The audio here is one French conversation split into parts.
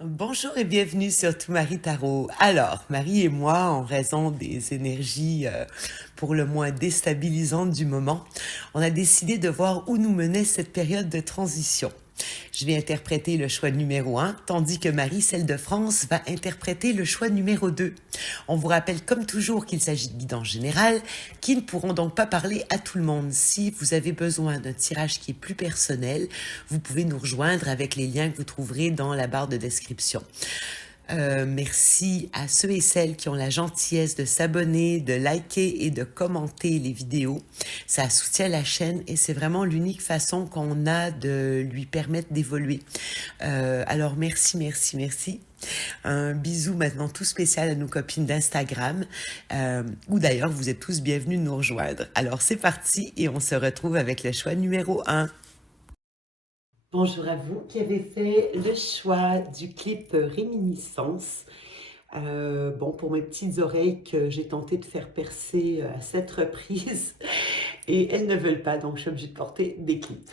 Bonjour et bienvenue sur Tout Marie Tarot. Alors, Marie et moi, en raison des énergies pour le moins déstabilisantes du moment, on a décidé de voir où nous menait cette période de transition. Je vais interpréter le choix numéro 1, tandis que Marie, celle de France, va interpréter le choix numéro 2. On vous rappelle comme toujours qu'il s'agit de guidance générale, qui ne pourront donc pas parler à tout le monde. Si vous avez besoin d'un tirage qui est plus personnel, vous pouvez nous rejoindre avec les liens que vous trouverez dans la barre de description. Merci à ceux et celles qui ont la gentillesse de s'abonner, de liker et de commenter les vidéos. Ça soutient la chaîne et c'est vraiment l'unique façon qu'on a de lui permettre d'évoluer. Alors merci, merci, merci. Un bisou maintenant tout spécial à nos copines d'Instagram, où d'ailleurs vous êtes tous bienvenus de nous rejoindre. Alors c'est parti et on se retrouve avec le choix numéro 1. Bonjour à vous qui avez fait le choix du clip Réminiscence. Bon, pour mes petites oreilles que j'ai tenté de faire percer à 7 reprises et elles ne veulent pas, donc je suis obligée de porter des clips.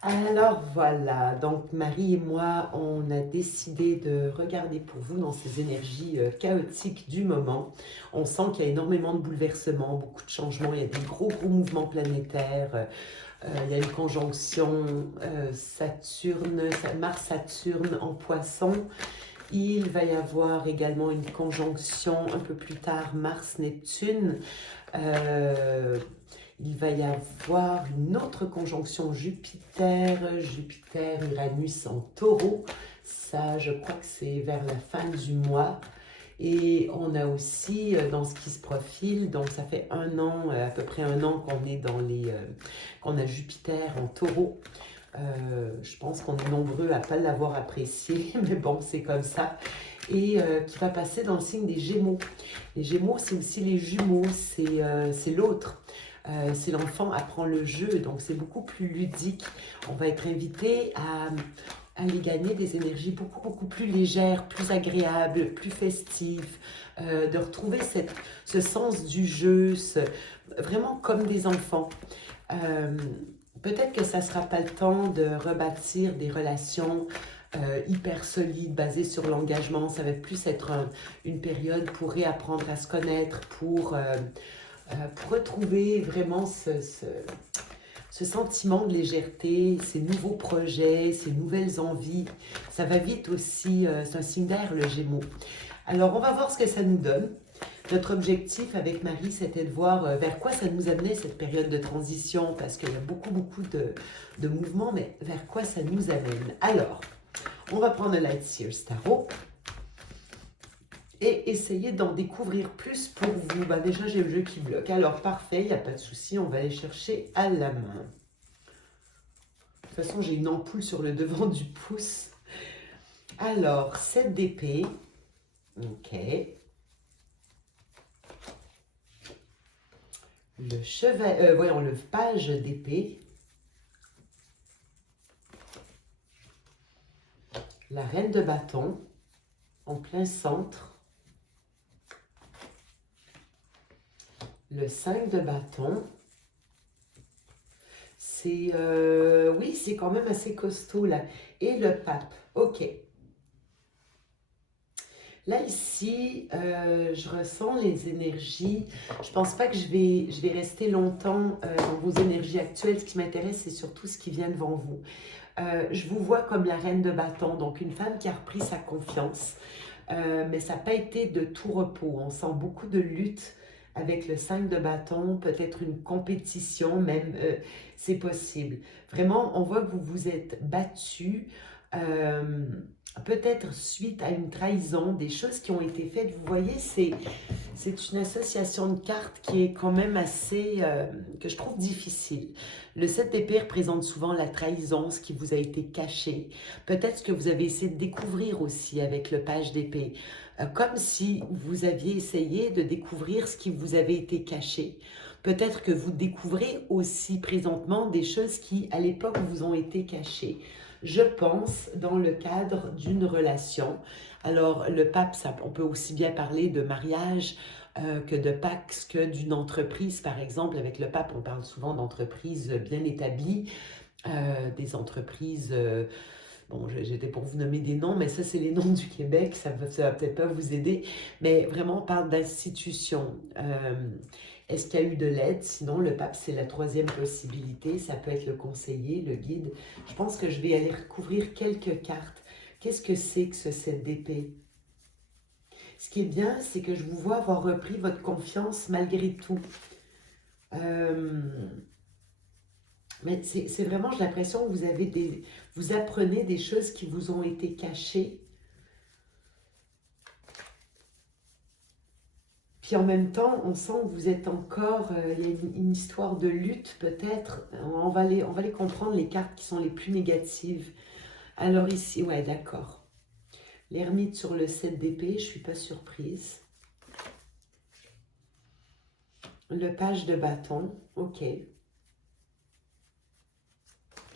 Alors voilà, donc Marie et moi, on a décidé de regarder pour vous dans ces énergies chaotiques du moment. On sent qu'il y a énormément de bouleversements, beaucoup de changements, il y a des gros mouvements planétaires. Il y a une conjonction Mars-Saturne en Poisson. Il va y avoir également une conjonction un peu plus tard Mars-Neptune. Il va y avoir une autre conjonction Jupiter-Uranus en Taureau. Ça, je crois que c'est vers la fin du mois. Et on a aussi, dans ce qui se profile, donc ça fait un an, à peu près un an qu'on est qu'on a Jupiter en Taureau. Je pense qu'on est nombreux à ne pas l'avoir apprécié, mais bon, c'est comme ça. Et qui va passer dans le signe des Gémeaux. Les Gémeaux, c'est aussi les jumeaux, c'est l'autre. C'est l'enfant apprend le jeu, donc c'est beaucoup plus ludique. On va être invité à aller gagner des énergies beaucoup plus légères, plus agréables, plus festives, de retrouver ce sens du jeu, vraiment comme des enfants. Peut-être que ça ne sera pas le temps de rebâtir des relations hyper solides, basées sur l'engagement. Ça va plus être une période pour réapprendre à se connaître, pour retrouver vraiment ce sentiment de légèreté, ces nouveaux projets, ces nouvelles envies. Ça va vite aussi, c'est un signe d'air le Gémeaux. Alors on va voir ce que ça nous donne. Notre objectif avec Marie, c'était de voir vers quoi ça nous amenait cette période de transition, parce qu'il y a beaucoup de mouvements, mais vers quoi ça nous amène. Alors, on va prendre le Light Seers Tarot et essayer d'en découvrir plus pour vous. Ben déjà, j'ai le jeu qui bloque. Alors, parfait, il n'y a pas de souci, on va aller chercher à la main. De toute façon, j'ai une ampoule sur le devant du pouce. Alors, 7 d'épée. Ok. Le cheval, voyons, le page d'épée. La reine de bâton en plein centre. Le 5 de bâton. C'est, oui, c'est quand même assez costaud là. Et le pape, ok. Là, ici, je ressens les énergies. Je ne pense pas que je vais rester longtemps dans vos énergies actuelles. Ce qui m'intéresse, c'est surtout ce qui vient devant vous. Je vous vois comme la reine de bâton, donc une femme qui a repris sa confiance. Mais ça n'a pas été de tout repos. On sent beaucoup de lutte avec le 5 de bâton, peut-être une compétition, même, c'est possible. Vraiment, on voit que vous vous êtes battu. Peut-être suite à une trahison, des choses qui ont été faites. Vous voyez, c'est une association de cartes qui est quand même assez, que je trouve difficile. Le 7 d'épée représente souvent la trahison, ce qui vous a été caché. Peut-être ce que vous avez essayé de découvrir aussi avec le page d'épée. Comme si vous aviez essayé de découvrir ce qui vous avait été caché. Peut-être que vous découvrez aussi présentement des choses qui, à l'époque, vous ont été cachées. Je pense, dans le cadre d'une relation. Alors, le pape, on peut aussi bien parler de mariage que de pax, que d'une entreprise. Par exemple, avec le pape, on parle souvent d'entreprises bien établies, des entreprises bon, j'étais pour vous nommer des noms, mais ça, c'est les noms du Québec, ça va peut-être pas vous aider, mais vraiment, on parle d'institution. Est-ce qu'il y a eu de l'aide? Sinon, le pape, c'est la troisième possibilité. Ça peut être le conseiller, le guide. Je pense que je vais aller recouvrir quelques cartes. Qu'est-ce que c'est que ce 7 d'épée? Ce qui est bien, c'est que je vous vois avoir repris votre confiance malgré tout. Mais c'est vraiment, j'ai l'impression que vous apprenez des choses qui vous ont été cachées. Puis en même temps, on sent que vous êtes encore, il y a une histoire de lutte peut-être. On va les comprendre, les cartes qui sont les plus négatives. Alors ici, ouais, d'accord. L'ermite sur le 7 d'épée, je ne suis pas surprise. Le page de bâton, ok.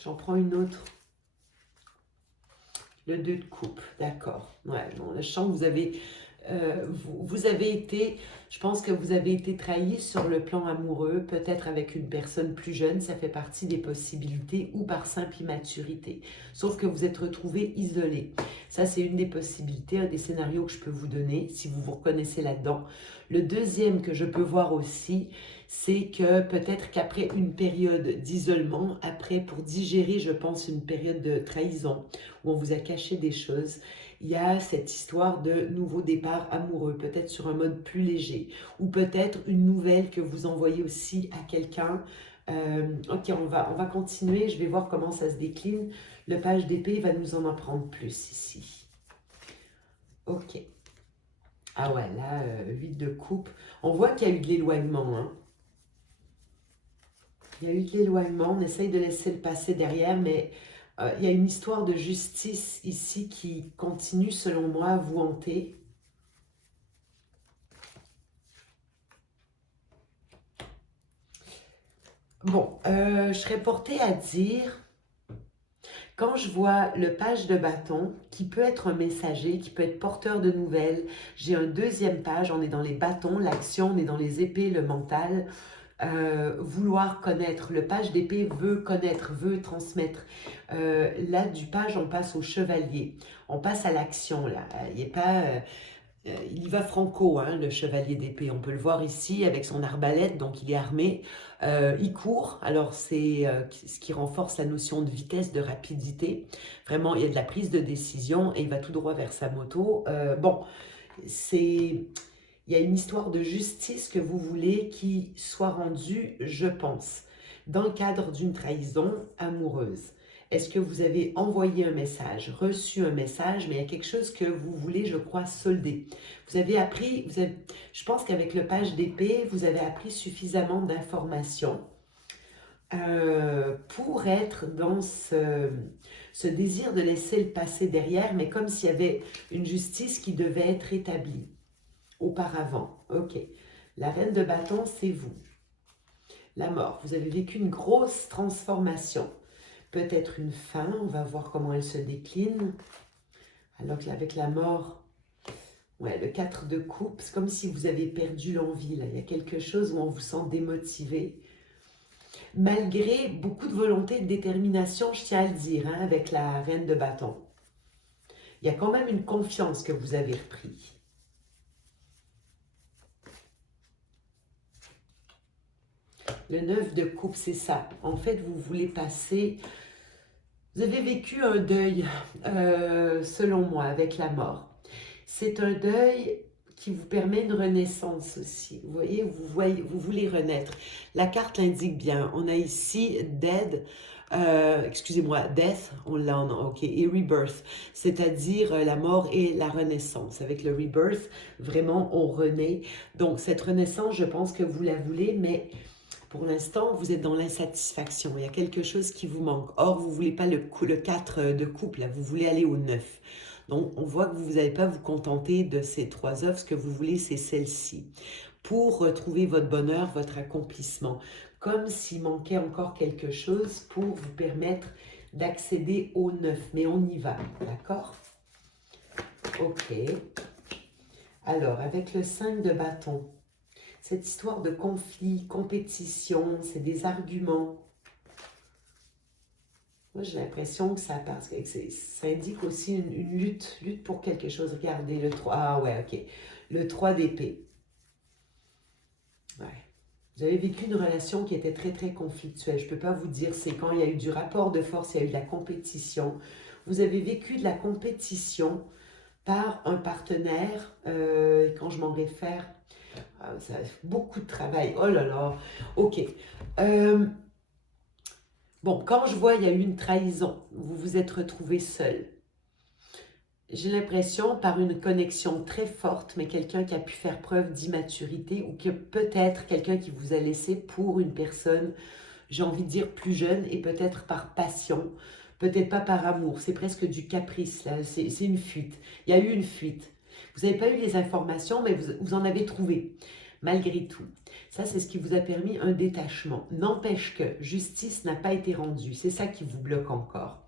J'en prends une autre. Le 2 de coupe, d'accord. Ouais, bon, je sens que vous avez été, je pense que vous avez été trahi sur le plan amoureux, peut-être avec une personne plus jeune, ça fait partie des possibilités, ou par simple immaturité. Sauf que vous êtes retrouvé isolé. Ça, c'est une des possibilités, un des scénarios que je peux vous donner, si vous vous reconnaissez là-dedans. Le deuxième que je peux voir aussi, c'est que peut-être qu'après une période d'isolement, après pour digérer, je pense, une période de trahison, où on vous a caché des choses, il y a cette histoire de nouveau départ amoureux, peut-être sur un mode plus léger, ou peut-être une nouvelle que vous envoyez aussi à quelqu'un. Ok, on va continuer, je vais voir comment ça se décline. Le page d'épée va nous en apprendre plus ici. Ok. Ah ouais, là, 8 de coupe. On voit qu'il y a eu de l'éloignement, hein. Il y a eu de l'éloignement, on essaye de laisser le passé derrière, mais il y a une histoire de justice ici qui continue, selon moi, à vous hanter. Bon, je serais portée à dire, quand je vois le page de bâton, qui peut être un messager, qui peut être porteur de nouvelles, j'ai un deuxième page, on est dans les bâtons, l'action, on est dans les épées, le mental, vouloir connaître. Le page d'épée veut connaître, veut transmettre. Là, du page, on passe au chevalier. On passe à l'action, là. Il n'est pas... il y va franco, hein, le chevalier d'épée. On peut le voir ici avec son arbalète, donc il est armé. Il court, alors c'est ce qui renforce la notion de vitesse, de rapidité. Vraiment, il y a de la prise de décision et il va tout droit vers sa moto. Bon, c'est... Il y a une histoire de justice que vous voulez qui soit rendue, je pense, dans le cadre d'une trahison amoureuse. Est-ce que vous avez envoyé un message, reçu un message, mais il y a quelque chose que vous voulez, je crois, solder. Vous avez appris, je pense qu'avec le page d'épée, vous avez appris suffisamment d'informations pour être dans ce désir de laisser le passé derrière, mais comme s'il y avait une justice qui devait être établie auparavant. Ok. La reine de bâton, c'est vous. La mort. Vous avez vécu une grosse transformation. Peut-être une fin. On va voir comment elle se décline. Alors qu'avec la mort, ouais, le 4 de coupe, c'est comme si vous avez perdu l'envie. Là. Il y a quelque chose où on vous sent démotivé. Malgré beaucoup de volonté et de détermination, je tiens à le dire, hein, avec la reine de bâton. Il y a quand même une confiance que vous avez repris. Le 9 de coupe, c'est ça. En fait, vous voulez passer... Vous avez vécu un deuil, selon moi, avec la mort. C'est un deuil qui vous permet une renaissance aussi. Vous voyez, vous voulez renaître. La carte l'indique bien. On a ici Dead, excusez-moi, Death, on l'a en ok, et Rebirth, c'est-à-dire la mort et la renaissance. Avec le Rebirth, vraiment, on renaît. Donc, cette renaissance, je pense que vous la voulez, mais... Pour l'instant, vous êtes dans l'insatisfaction. Il y a quelque chose qui vous manque. Or, vous ne voulez pas le 4 de coupe, là. Vous voulez aller au 9. Donc, on voit que vous n'allez pas vous contenter de ces 3 offres. Ce que vous voulez, c'est celle-ci. Pour retrouver votre bonheur, votre accomplissement. Comme s'il manquait encore quelque chose pour vous permettre d'accéder au 9. Mais on y va, d'accord? Ok. Alors, avec le 5 de bâton, cette histoire de conflit, compétition, c'est des arguments. Moi, j'ai l'impression que ça passe. Ça indique aussi une lutte pour quelque chose. Regardez, le 3. Ah ouais, ok. Le 3 d'épée. Ouais. Vous avez vécu une relation qui était très, très conflictuelle. Je ne peux pas vous dire c'est quand il y a eu du rapport de force, il y a eu de la compétition. Vous avez vécu de la compétition par un partenaire. Quand je m'en réfère, ça a beaucoup de travail. Oh là là. Ok. Bon, quand je vois il y a eu une trahison, vous vous êtes retrouvé seul. J'ai l'impression, par une connexion très forte, mais quelqu'un qui a pu faire preuve d'immaturité ou que peut-être quelqu'un qui vous a laissé pour une personne, j'ai envie de dire plus jeune et peut-être par passion, peut-être pas par amour, c'est presque du caprice, là, c'est une fuite. Il y a eu une fuite. Vous n'avez pas eu les informations, mais vous en avez trouvé, malgré tout. Ça, c'est ce qui vous a permis un détachement. N'empêche que justice n'a pas été rendue, c'est ça qui vous bloque encore.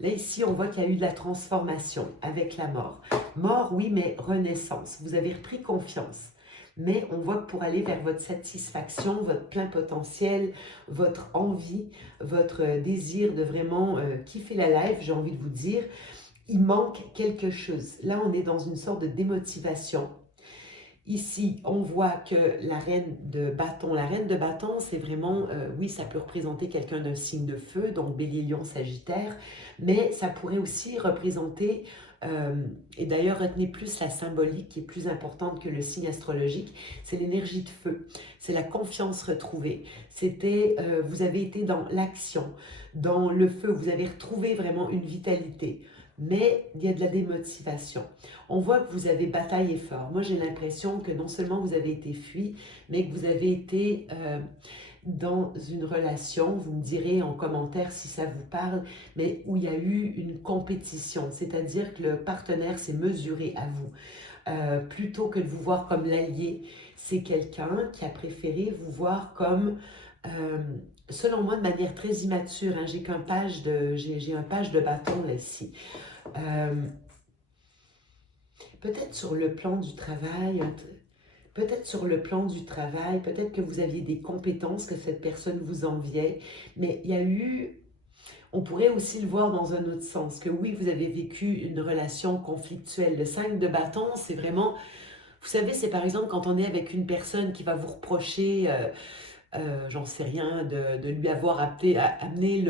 Là, ici, on voit qu'il y a eu de la transformation avec la mort. Mort, oui, mais renaissance. Vous avez repris confiance. Mais on voit que pour aller vers votre satisfaction, votre plein potentiel, votre envie, votre désir de vraiment kiffer la life, j'ai envie de vous dire, il manque quelque chose. Là, on est dans une sorte de démotivation. Ici, on voit que la reine de bâton, c'est vraiment, oui, ça peut représenter quelqu'un d'un signe de feu, donc bélier, lion, sagittaire, mais ça pourrait aussi représenter, et d'ailleurs retenez plus la symbolique qui est plus importante que le signe astrologique, c'est l'énergie de feu, c'est la confiance retrouvée, c'était, vous avez été dans l'action, dans le feu, vous avez retrouvé vraiment une vitalité. Mais il y a de la démotivation. On voit que vous avez bataillé fort. Moi, j'ai l'impression que non seulement vous avez été fui, mais que vous avez été dans une relation, vous me direz en commentaire si ça vous parle, mais où il y a eu une compétition, c'est-à-dire que le partenaire s'est mesuré à vous. Plutôt que de vous voir comme l'allié, c'est quelqu'un qui a préféré vous voir comme... selon moi, de manière très immature, hein, j'ai un page de bâton là ici. Peut-être sur le plan du travail, peut-être que vous aviez des compétences que cette personne vous enviait, mais il y a eu, on pourrait aussi le voir dans un autre sens, que oui, vous avez vécu une relation conflictuelle. Le 5 de bâton, c'est vraiment, vous savez, c'est par exemple quand on est avec une personne qui va vous reprocher... j'en sais rien, de lui avoir amené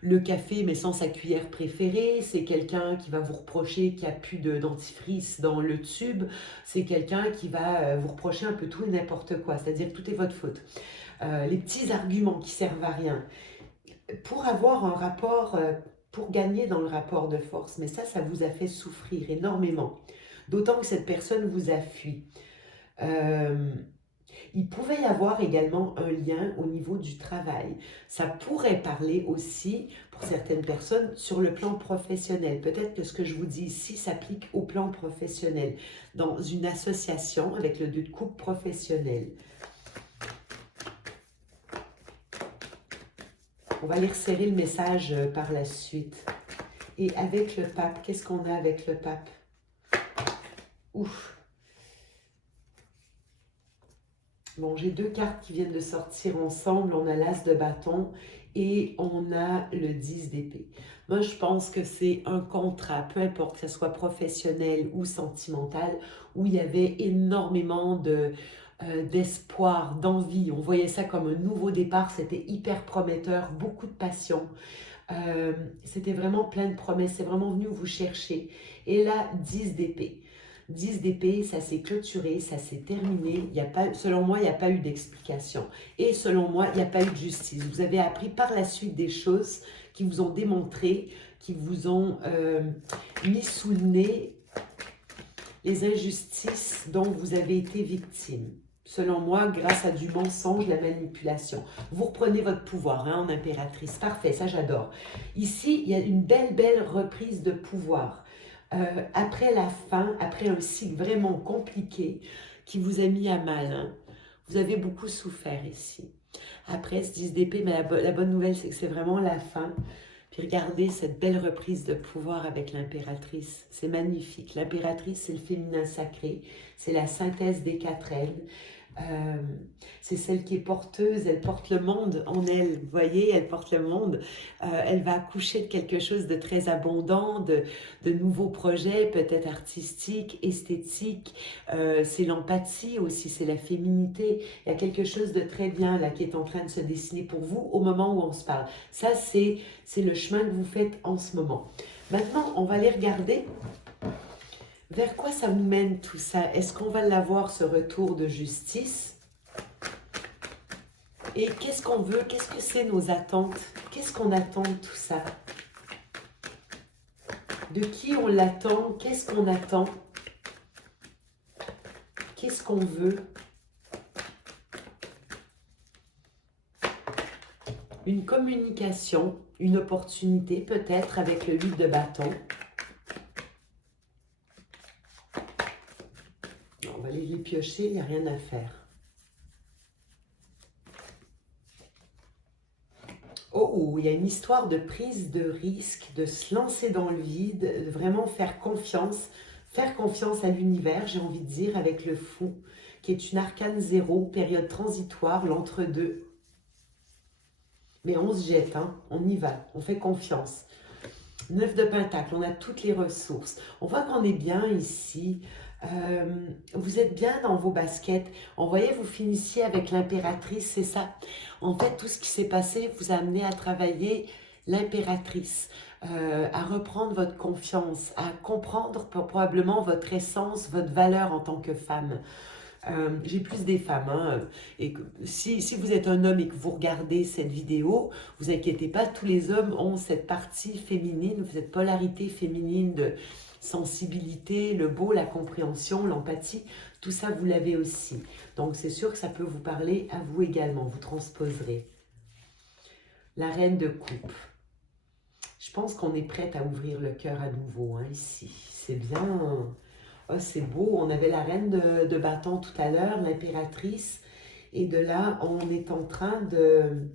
le café mais sans sa cuillère préférée. C'est quelqu'un qui va vous reprocher qu'il n'y a plus de dentifrice dans le tube. C'est quelqu'un qui va vous reprocher un peu tout et n'importe quoi, c'est-à-dire que tout est votre faute. Les petits arguments qui servent à rien. Pour avoir un rapport, pour gagner dans le rapport de force, mais ça vous a fait souffrir énormément. D'autant que cette personne vous a fui. Il pouvait y avoir également un lien au niveau du travail. Ça pourrait parler aussi, pour certaines personnes, sur le plan professionnel. Peut-être que ce que je vous dis ici s'applique au plan professionnel, dans une association avec le 2 de coupe professionnel. On va aller resserrer le message par la suite. Et avec le pape, qu'est-ce qu'on a avec le pape? Ouf! Bon, j'ai deux cartes qui viennent de sortir ensemble. On a l'As de bâton et on a le 10 d'épée. Moi, je pense que c'est un contrat, peu importe que ce soit professionnel ou sentimental, où il y avait énormément d'espoir, d'envie. On voyait ça comme un nouveau départ. C'était hyper prometteur, beaucoup de passion. C'était vraiment plein de promesses. C'est vraiment venu vous chercher. Et là, 10 d'épée. 10 d'épée, ça s'est clôturé, ça s'est terminé. Il y a pas, selon moi, il n'y a pas eu d'explication. Et selon moi, il n'y a pas eu de justice. Vous avez appris par la suite des choses qui vous ont démontré, qui vous ont mis sous le nez les injustices dont vous avez été victime. Selon moi, grâce à du mensonge, la manipulation. Vous reprenez votre pouvoir hein, en impératrice. Parfait, ça j'adore. Ici, il y a une belle reprise de pouvoir. Après la fin, après un cycle vraiment compliqué qui vous a mis à mal, hein, vous avez beaucoup souffert ici. Après ce 10 d'épée, mais la bonne nouvelle, c'est que c'est vraiment la fin. Puis regardez cette belle reprise de pouvoir avec l'impératrice. C'est magnifique. L'impératrice, c'est le féminin sacré. C'est la synthèse des 4 ailes. C'est celle qui est porteuse, elle porte le monde en elle, vous voyez, elle porte le monde. Elle va accoucher de quelque chose de très abondant, de nouveaux projets, peut-être artistiques, esthétiques. C'est l'empathie aussi, c'est la féminité. Il y a quelque chose de très bien là qui est en train de se dessiner pour vous au moment où on se parle. Ça, c'est le chemin que vous faites en ce moment. Maintenant, on va aller regarder vers quoi ça nous mène tout ça. Est-ce qu'on va l'avoir, ce retour de justice? Et qu'est-ce qu'on veut? Qu'est-ce que c'est nos attentes? Qu'est-ce qu'on attend de tout ça? De qui on l'attend? Qu'est-ce qu'on attend? Qu'est-ce qu'on veut? Une communication, une opportunité peut-être avec le 8 de bâton. On va les piocher, il n'y a rien à faire. Oh, il y a une histoire de prise de risque, de se lancer dans le vide, de vraiment faire confiance à l'univers, j'ai envie de dire, avec le fou, qui est une arcane 0, période transitoire, l'entre-deux. Mais on se jette, hein, on y va, on fait confiance. 9 de Pentacle, on a toutes les ressources. On voit qu'on est bien ici. Vous êtes bien dans vos baskets. On voyait, vous finissiez avec l'impératrice, c'est ça. En fait, tout ce qui s'est passé vous a amené à travailler l'impératrice, à reprendre votre confiance, à comprendre probablement votre essence, votre valeur en tant que femme. J'ai plus des femmes, hein, et si vous êtes un homme et que vous regardez cette vidéo, vous inquiétez pas, tous les hommes ont cette partie féminine, cette polarité féminine de sensibilité, le beau, la compréhension, l'empathie, tout ça vous l'avez aussi. Donc c'est sûr que ça peut vous parler à vous également, vous transposerez. La reine de coupe. Je pense qu'on est prête à ouvrir le cœur à nouveau, hein, ici. C'est bien... Oh, c'est beau, on avait la reine de bâton tout à l'heure, l'impératrice, et de là, on est en train de...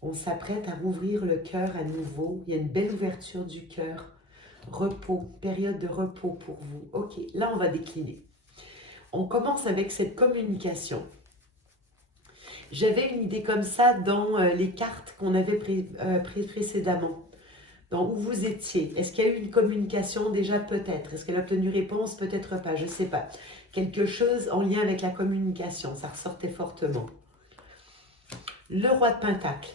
On s'apprête à rouvrir le cœur à nouveau. Il y a une belle ouverture du cœur. Repos, période de repos pour vous. Ok, là, on va décliner. On commence avec cette communication. J'avais une idée comme ça dans les cartes qu'on avait prises précédemment. Dans où vous étiez. Est-ce qu'il y a eu une communication déjà? Peut-être. Est-ce qu'elle a obtenu réponse? Peut-être pas, je ne sais pas. Quelque chose en lien avec la communication, ça ressortait fortement. Le roi de Pentacle.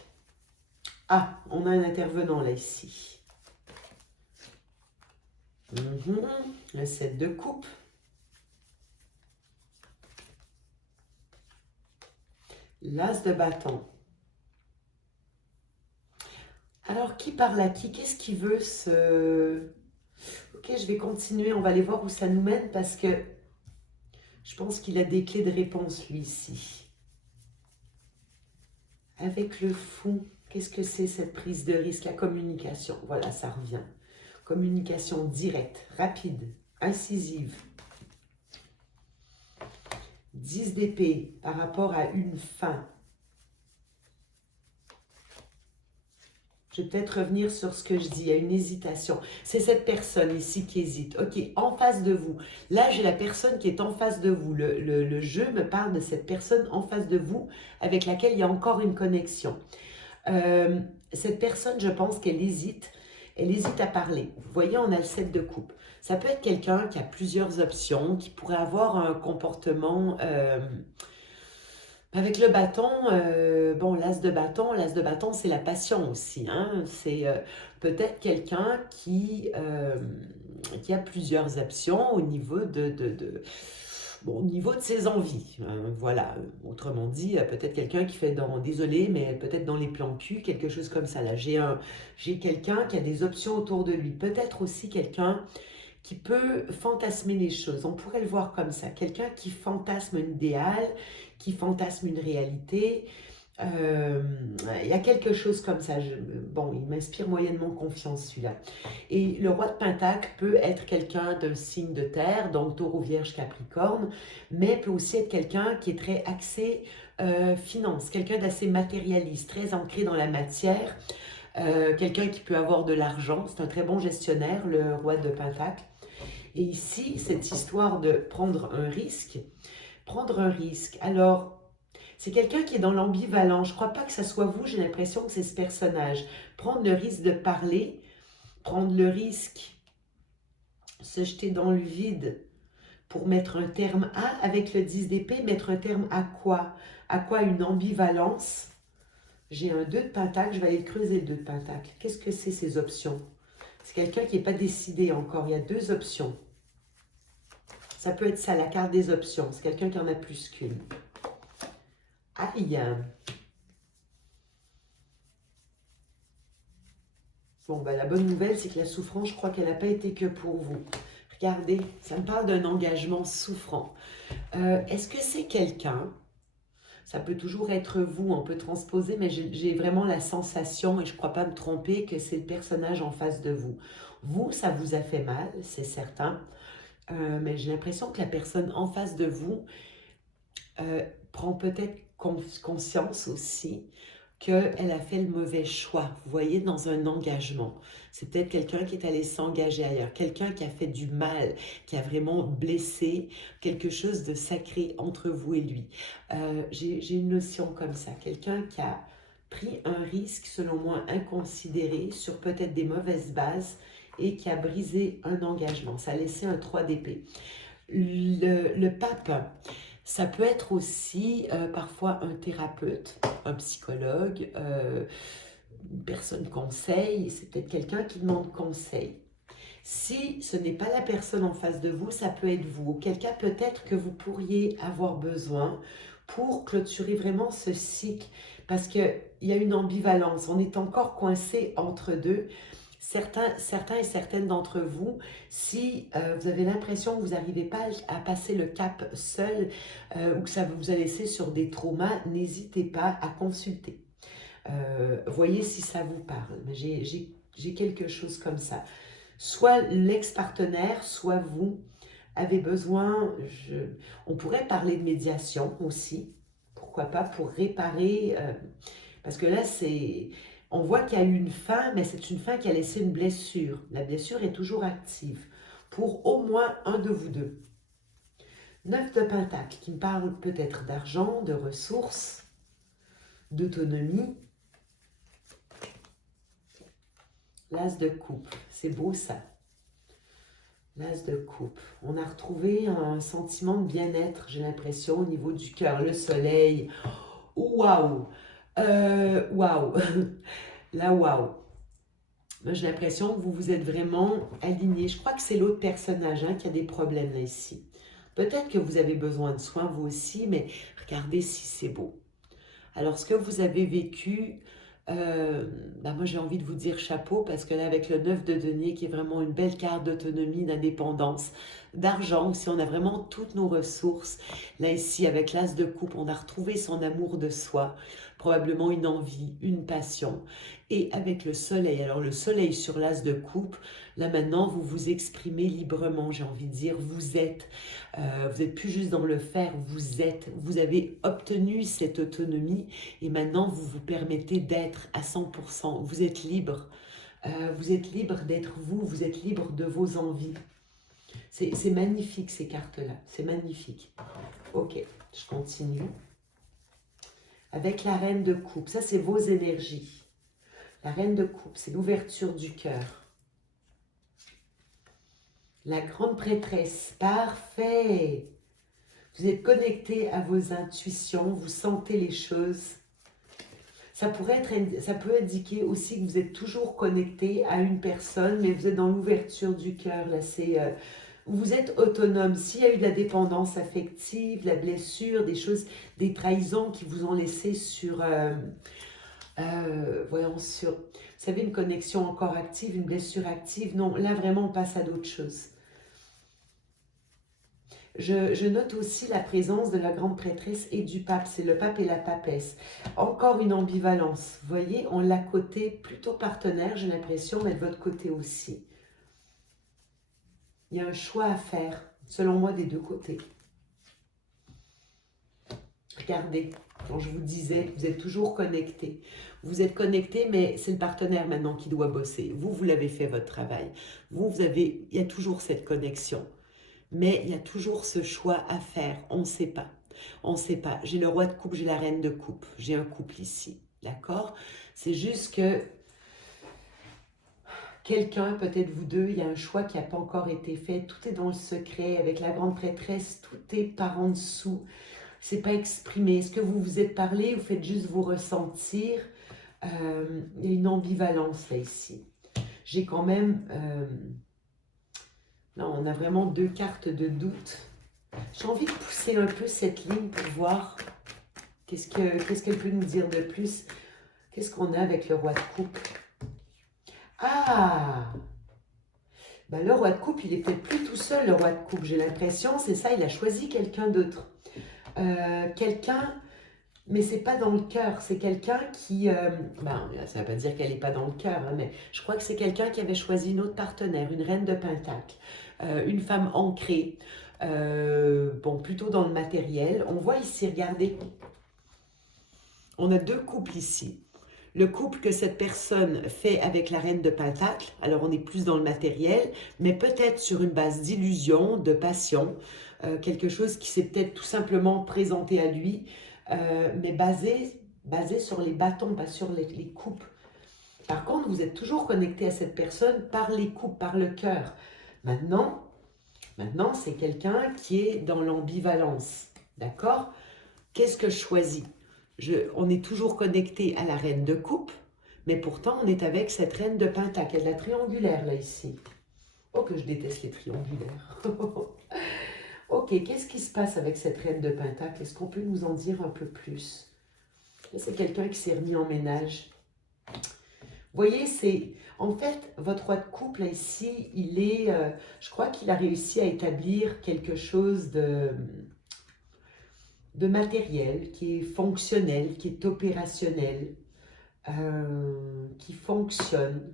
Ah, on a un intervenant là, ici. Le 7 de coupe. L'as de bâton. Alors, qui parle à qui? Qu'est-ce qui veut se... Ok, je vais continuer. On va aller voir où ça nous mène parce que je pense qu'il a des clés de réponse, lui, ici. Avec le fou, qu'est-ce que c'est cette prise de risque? La communication. Voilà, ça revient. Communication directe, rapide, incisive. 10 d'épée par rapport à une fin. Je vais peut-être revenir sur ce que je dis, il y a une hésitation. C'est cette personne ici qui hésite. Ok, en face de vous. Là, j'ai la personne qui est en face de vous. Le jeu me parle de cette personne en face de vous avec laquelle il y a encore une connexion. Cette personne, je pense qu'elle hésite. Elle hésite à parler. Vous voyez, on a le 7 de coupe. Ça peut être quelqu'un qui a plusieurs options, qui pourrait avoir un comportement... avec le bâton, bon, l'as de bâton, c'est la passion aussi. Hein? C'est peut-être quelqu'un qui a plusieurs options au niveau bon, au niveau de ses envies. Voilà, autrement dit, peut-être quelqu'un qui fait désolé, mais peut-être dans les plans cul, quelque chose comme ça. Là, j'ai quelqu'un qui a des options autour de lui. Peut-être aussi quelqu'un qui peut fantasmer les choses. On pourrait le voir comme ça. Quelqu'un qui fantasme un idéal, qui fantasme une réalité. Il y a quelque chose comme ça. Bon, il m'inspire moyennement confiance, celui-là. Et le roi de Pentacle peut être quelqu'un d'un signe de terre, donc taureau, vierge, capricorne, mais peut aussi être quelqu'un qui est très axé finance, quelqu'un d'assez matérialiste, très ancré dans la matière, quelqu'un qui peut avoir de l'argent. C'est un très bon gestionnaire, le roi de Pentacle. Et ici, cette histoire de prendre un risque Prendre un risque. Alors, c'est quelqu'un qui est dans l'ambivalence. Je ne crois pas que ça soit vous, j'ai l'impression que c'est ce personnage. Prendre le risque de parler, prendre le risque, se jeter dans le vide pour mettre un terme à, avec le 10 d'épée, mettre un terme à quoi? À quoi? Une ambivalence. J'ai un 2 de pentacle, je vais aller creuser le 2 de pentacle. Qu'est-ce que c'est ces options? C'est quelqu'un qui n'est pas décidé encore. Il y a deux options. Ça peut être ça, la carte des options. C'est quelqu'un qui en a plus qu'une. Aïe! Bon, ben, la bonne nouvelle, c'est que la souffrance, je crois qu'elle n'a pas été que pour vous. Regardez, ça me parle d'un engagement souffrant. Est-ce que c'est quelqu'un? Ça peut toujours être vous, on peut transposer, mais j'ai vraiment la sensation, et je ne crois pas me tromper, que c'est le personnage en face de vous. Vous, ça vous a fait mal, c'est certain, mais j'ai l'impression que la personne en face de vous prend peut-être conscience aussi qu'elle a fait le mauvais choix, vous voyez, dans un engagement. C'est peut-être quelqu'un qui est allé s'engager ailleurs, quelqu'un qui a fait du mal, qui a vraiment blessé, quelque chose de sacré entre vous et lui. J'ai une notion comme ça, quelqu'un qui a pris un risque, selon moi, inconsidéré, sur peut-être des mauvaises bases, et qui a brisé un engagement. Ça a laissé un 3 d'épée. Le pape, ça peut être aussi parfois un thérapeute, un psychologue, une personne conseil, c'est peut-être quelqu'un qui demande conseil. Si ce n'est pas la personne en face de vous, ça peut être vous. Auquel cas, peut-être que vous pourriez avoir besoin pour clôturer vraiment ce cycle, parce qu'il y a une ambivalence, on est encore coincé entre deux. Certains et certaines d'entre vous, si vous avez l'impression que vous n'arrivez pas à passer le cap seul ou que ça vous a laissé sur des traumas, n'hésitez pas à consulter. Voyez si ça vous parle. J'ai quelque chose comme ça. Soit l'ex-partenaire, soit vous avez besoin, on pourrait parler de médiation aussi, pourquoi pas, pour réparer, parce que là, on voit qu'il y a eu une fin, mais c'est une fin qui a laissé une blessure. La blessure est toujours active pour au moins un de vous deux. 9 de pentacle, qui me parle peut-être d'argent, de ressources, d'autonomie. L'as de coupe, c'est beau ça. L'as de coupe. On a retrouvé un sentiment de bien-être, j'ai l'impression, au niveau du cœur. Le soleil. Waouh! Waouh! Là, waouh! J'ai l'impression que vous vous êtes vraiment aligné. Je crois que c'est l'autre personnage qui a des problèmes là ici. Peut-être que vous avez besoin de soins vous aussi, mais regardez si c'est beau. Alors, ce que vous avez vécu, moi j'ai envie de vous dire chapeau, parce que là avec le 9 de denier qui est vraiment une belle carte d'autonomie, d'indépendance, d'argent aussi, on a vraiment toutes nos ressources. Là ici avec l'as de coupe, on a retrouvé son amour de soi, probablement une envie, une passion. Et avec le soleil, alors le soleil sur l'as de coupe, là maintenant vous vous exprimez librement, j'ai envie de dire, vous êtes plus juste dans le faire, vous avez obtenu cette autonomie et maintenant vous vous permettez d'être à 100%, vous êtes libre d'être vous, vous êtes libre de vos envies. C'est magnifique ces cartes-là, c'est magnifique. Ok, je continue. Avec la reine de coupe, ça c'est vos énergies. La reine de coupe, c'est l'ouverture du cœur. La grande prêtresse, parfait. Vous êtes connecté à vos intuitions, vous sentez les choses. Ça peut indiquer aussi que vous êtes toujours connecté à une personne, mais vous êtes dans l'ouverture du cœur. Là, vous êtes autonome. S'il y a eu de la dépendance affective, la blessure, des choses, des trahisons qui vous ont laissé sur... vous savez, une connexion encore active, une blessure active. Non, là, vraiment, on passe à d'autres choses. Je note aussi la présence de la grande prêtresse et du pape. C'est le pape et la papesse. Encore une ambivalence. Vous voyez, on l'a côté plutôt partenaire, j'ai l'impression, mais de votre côté aussi. Il y a un choix à faire, selon moi, des deux côtés. Regardez, quand je vous disais, vous êtes toujours connectés. Vous êtes connectés, mais c'est le partenaire maintenant qui doit bosser. Vous l'avez fait votre travail. Il y a toujours cette connexion. mais il y a toujours ce choix à faire. On ne sait pas. On ne sait pas. J'ai le roi de coupe, j'ai la reine de coupe. J'ai un couple ici. D'accord? C'est juste que quelqu'un, peut-être vous deux, il y a un choix qui n'a pas encore été fait. Tout est dans le secret. Avec la grande prêtresse, tout est par en dessous. C'est pas exprimé. Est-ce que vous vous êtes parlé ou faites juste vous ressentir? Il y a une ambivalence là ici. J'ai quand même... non, on a vraiment deux cartes de doute. J'ai envie de pousser un peu cette ligne pour voir qu'est-ce qu'elle peut nous dire de plus. Qu'est-ce qu'on a avec le roi de coupe? Ah! Ben, le roi de coupe, il est peut-être plus tout seul, le roi de coupe. J'ai l'impression, c'est ça, il a choisi quelqu'un d'autre. Quelqu'un, mais c'est pas dans le cœur. C'est quelqu'un qui... ben, ça ne veut pas dire qu'elle n'est pas dans le cœur, hein, mais je crois que c'est quelqu'un qui avait choisi une autre partenaire, une reine de Pentacle, une femme ancrée, bon, plutôt dans le matériel. On voit ici, regardez, on a deux couples ici. Le couple que cette personne fait avec la reine de Pentacle, alors on est plus dans le matériel, mais peut-être sur une base d'illusion, de passion, quelque chose qui s'est peut-être tout simplement présenté à lui, mais basé sur les bâtons, pas sur les coupes. Par contre, vous êtes toujours connecté à cette personne par les coupes, par le cœur. Maintenant c'est quelqu'un qui est dans l'ambivalence, d'accord? Qu'est-ce que je choisis? On est toujours connecté à la reine de coupe, mais pourtant on est avec cette reine de Pentacle. Elle a la triangulaire là ici. Oh que je déteste les triangulaires. Ok, qu'est-ce qui se passe avec cette reine de Pentacle? Est-ce qu'on peut nous en dire un peu plus? C'est quelqu'un qui s'est remis en ménage. Vous voyez, c'est... En fait, votre roi de couple là ici, il est... je crois qu'il a réussi à établir quelque chose de matériel, qui est fonctionnel, qui est opérationnel, qui fonctionne,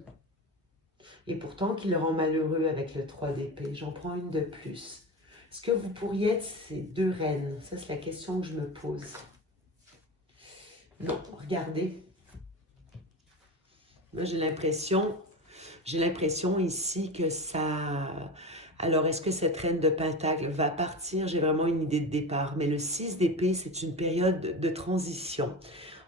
et pourtant qui le rend malheureux avec le 3 d'épée. J'en prends une de plus. Est-ce que vous pourriez être ces deux reines? Ça, c'est la question que je me pose. Non, regardez. Moi, j'ai l'impression ici que ça... Alors, est-ce que cette reine de Pentacle va partir? J'ai vraiment une idée de départ. Mais le 6 d'épée, c'est une période de transition.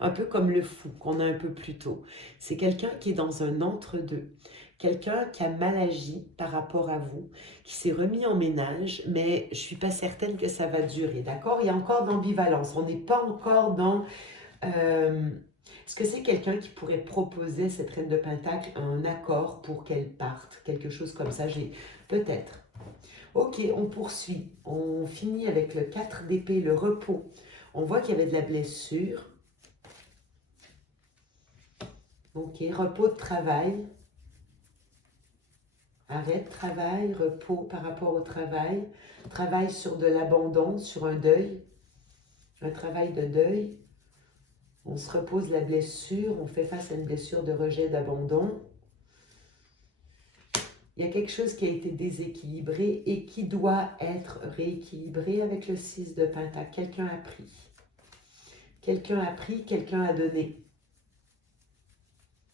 Un peu comme le fou qu'on a un peu plus tôt. C'est quelqu'un qui est dans un entre-deux. Quelqu'un qui a mal agi par rapport à vous, qui s'est remis en ménage, mais je ne suis pas certaine que ça va durer, d'accord? Il y a encore d'ambivalence. On n'est pas encore dans... est-ce que c'est quelqu'un qui pourrait proposer cette reine de Pentacle un accord pour qu'elle parte? Quelque chose comme ça, j'ai peut-être. Ok, on poursuit. On finit avec le 4 d'épée, le repos. On voit qu'il y avait de la blessure. Ok, repos de travail. Arrêt de travail, repos par rapport au travail. Travail sur de l'abandon, sur un deuil. Un travail de deuil. On se repose la blessure, on fait face à une blessure de rejet, d'abandon. Il y a quelque chose qui a été déséquilibré et qui doit être rééquilibré avec le 6 de Pentacle. Quelqu'un a pris. Quelqu'un a pris, quelqu'un a donné.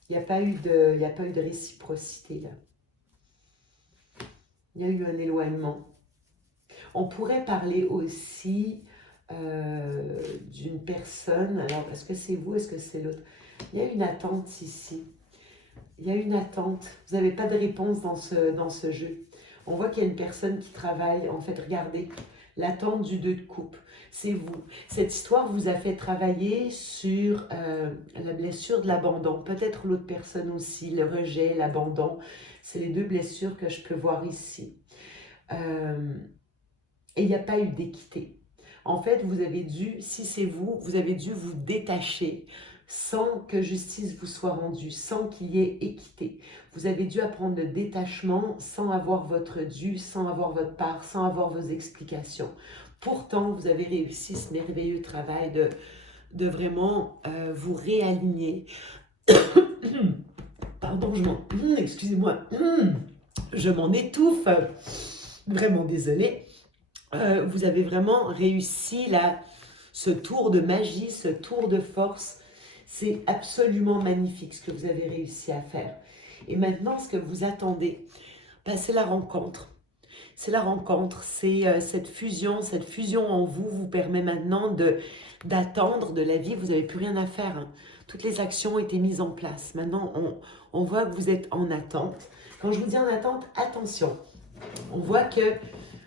Il n'y a pas eu de réciprocité là. Il y a eu un éloignement. On pourrait parler aussi d'une personne. Alors, est-ce que c'est vous, est-ce que c'est l'autre? Il y a une attente ici. Il y a une attente. Vous n'avez pas de réponse dans ce jeu. On voit qu'il y a une personne qui travaille. En fait, regardez, l'attente du 2 de coupe. C'est vous. Cette histoire vous a fait travailler sur la blessure de l'abandon. Peut-être l'autre personne aussi, le rejet, l'abandon. C'est les deux blessures que je peux voir ici. Et il n'y a pas eu d'équité. En fait, vous avez dû, si c'est vous, vous avez dû vous détacher sans que justice vous soit rendue, sans qu'il y ait équité. Vous avez dû apprendre le détachement sans avoir votre dû, sans avoir votre part, sans avoir vos explications. Pourtant, vous avez réussi ce merveilleux travail de vraiment vous réaligner. Pardon, excusez-moi, je m'en étouffe. Vraiment désolée. Vous avez vraiment réussi là, ce tour de magie, ce tour de force. C'est absolument magnifique ce que vous avez réussi à faire. Et maintenant, ce que vous attendez, c'est la rencontre. c'est la rencontre, c'est cette fusion en vous vous permet maintenant d'attendre de la vie, vous n'avez plus rien à faire, hein. Toutes les actions ont été mises en place. Maintenant, on voit que vous êtes en attente. Quand je vous dis en attente, attention, on voit que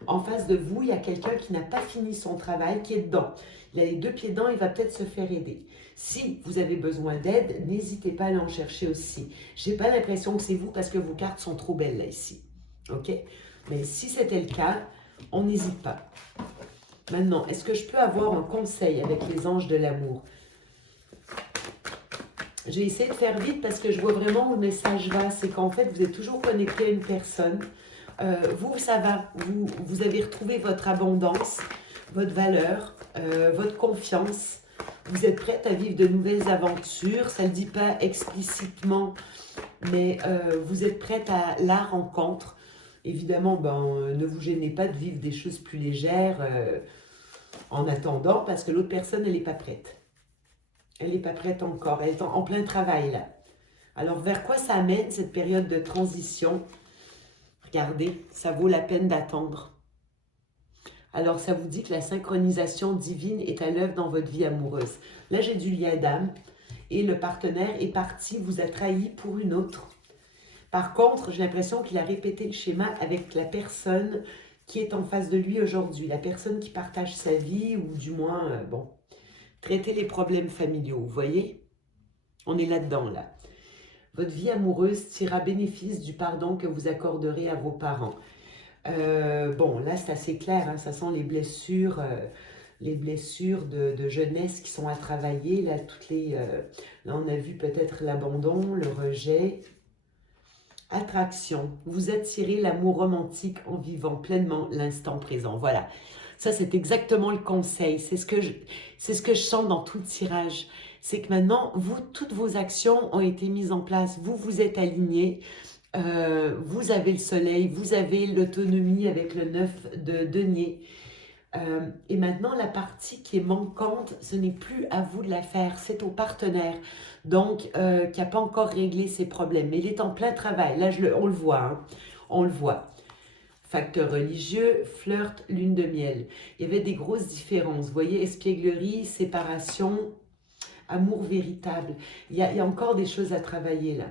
en face de vous, il y a quelqu'un qui n'a pas fini son travail, qui est dedans. Il a les deux pieds dedans, il va peut-être se faire aider. Si vous avez besoin d'aide, n'hésitez pas à aller en chercher aussi. J'ai pas l'impression que c'est vous parce que vos cartes sont trop belles là ici. OK? Mais si c'était le cas, on n'hésite pas. Maintenant, est-ce que je peux avoir un conseil avec les anges de l'amour? J'ai essayé de faire vite parce que je vois vraiment où le message va. C'est qu'en fait, vous êtes toujours connecté à une personne. Vous, ça va. Vous avez retrouvé votre abondance, votre valeur, votre confiance. Vous êtes prête à vivre de nouvelles aventures. Ça ne le dit pas explicitement, mais vous êtes prête à la rencontre. Évidemment, ne vous gênez pas de vivre des choses plus légères en attendant parce que l'autre personne, elle n'est pas prête. Elle n'est pas prête encore. Elle est en plein travail là. Alors, vers quoi ça amène cette période de transition? Regardez, ça vaut la peine d'attendre. Alors, ça vous dit que la synchronisation divine est à l'œuvre dans votre vie amoureuse. Là, j'ai du lien d'âme et le partenaire est parti, vous a trahi pour une autre. Par contre, j'ai l'impression qu'il a répété le schéma avec la personne qui est en face de lui aujourd'hui, la personne qui partage sa vie ou du moins, traiter les problèmes familiaux. Vous voyez? On est là-dedans, là. Votre vie amoureuse tira bénéfice du pardon que vous accorderez à vos parents. Là, c'est assez clair, hein, ça sent les blessures de jeunesse qui sont à travailler. Là, là on a vu peut-être l'abandon, le rejet. Attraction, vous attirez l'amour romantique en vivant pleinement l'instant présent. Voilà, ça c'est exactement le conseil, c'est ce que je sens dans tout le tirage. C'est que maintenant, toutes vos actions ont été mises en place, vous vous êtes alignés, vous avez le soleil, vous avez l'autonomie avec le 9 de denier. Et maintenant, la partie qui est manquante, ce n'est plus à vous de la faire, c'est au partenaire. Donc, qui n'a pas encore réglé ses problèmes. Mais il est en plein travail. Là, on le voit. Hein, on le voit. Facteur religieux, flirt, lune de miel. Il y avait des grosses différences. Vous voyez, espièglerie, séparation, amour véritable. Il y a encore des choses à travailler là.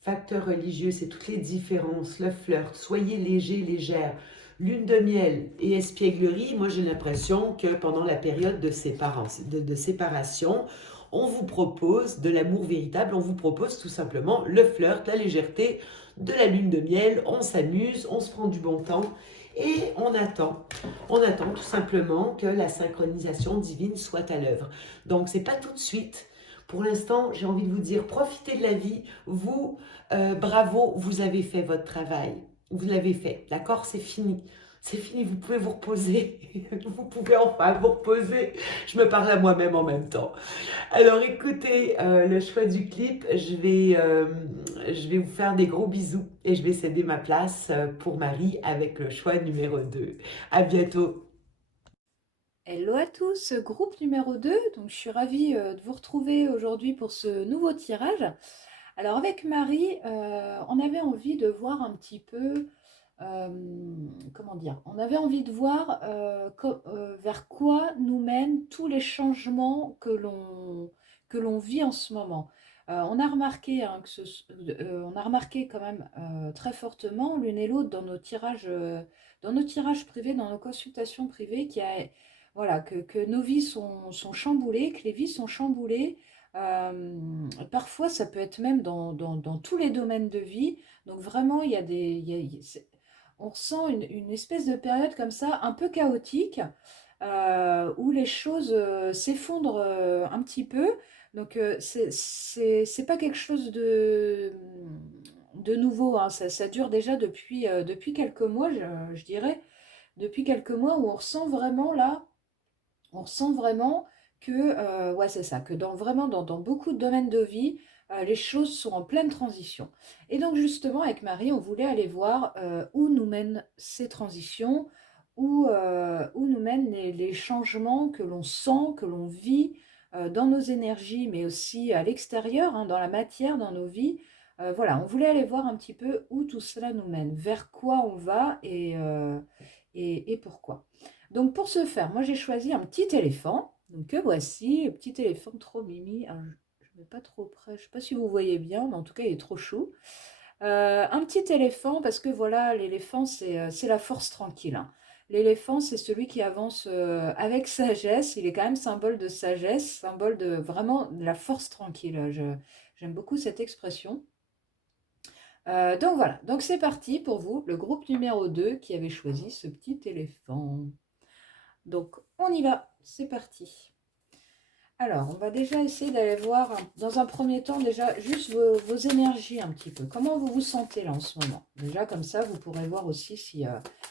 Facteur religieux, c'est toutes les différences, le flirt. Soyez léger, légère. Lune de miel et espièglerie, moi j'ai l'impression que pendant la période de séparation, on vous propose de l'amour véritable, on vous propose tout simplement le flirt, la légèreté, de la lune de miel, on s'amuse, on se prend du bon temps et on attend. On attend tout simplement que la synchronisation divine soit à l'œuvre. Donc c'est pas tout de suite. Pour l'instant, j'ai envie de vous dire, profitez de la vie. Vous, bravo, vous avez fait votre travail. Vous l'avez fait, d'accord? C'est fini. C'est fini, vous pouvez vous reposer. Vous pouvez enfin vous reposer. Je me parle à moi-même en même temps. Alors écoutez, le choix du clip, je vais vous faire des gros bisous et je vais céder ma place pour Marie avec le choix numéro 2. À bientôt. Hello à tous, groupe numéro 2. Donc, je suis ravie de vous retrouver aujourd'hui pour ce nouveau tirage. Alors avec Marie, on avait envie de voir un petit peu, comment dire, on avait envie de voir vers quoi nous mènent tous les changements que l'on vit en ce moment. On a remarqué, hein, on a remarqué quand même très fortement l'une et l'autre dans nos tirages privés, dans nos consultations privées, voilà, que nos vies sont chamboulées, que les vies sont chamboulées. Parfois, ça peut être même dans tous les domaines de vie. Donc vraiment, on ressent une espèce de période comme ça, un peu chaotique, où les choses s'effondrent un petit peu. Donc c'est pas quelque chose de nouveau, hein. Ça dure déjà depuis quelques mois, je dirais. Depuis quelques mois où on ressent vraiment que, ouais, c'est ça, que vraiment dans beaucoup de domaines de vie, les choses sont en pleine transition. Et donc justement, avec Marie, on voulait aller voir où nous mènent ces transitions, où nous mènent les changements que l'on sent, que l'on vit dans nos énergies, mais aussi à l'extérieur, hein, dans la matière, dans nos vies. Voilà, on voulait aller voir un petit peu où tout cela nous mène, vers quoi on va et pourquoi. Donc pour ce faire, moi j'ai choisi un petit éléphant. Donc que voici, un petit éléphant trop mimi. Alors, je ne mets pas trop près, je ne sais pas si vous voyez bien, mais en tout cas il est trop chou. Un petit éléphant, parce que voilà, l'éléphant, c'est la force tranquille, hein. L'éléphant, c'est celui qui avance avec sagesse. Il est quand même symbole de sagesse, symbole de vraiment de la force tranquille. J'aime beaucoup cette expression. Donc voilà, donc c'est parti pour vous, le groupe numéro 2 qui avait choisi ce petit éléphant. Donc on y va, c'est parti. Alors, on va déjà essayer d'aller voir, dans un premier temps, déjà juste vos énergies un petit peu. Comment vous vous sentez là en ce moment? Déjà, comme ça, vous pourrez voir aussi si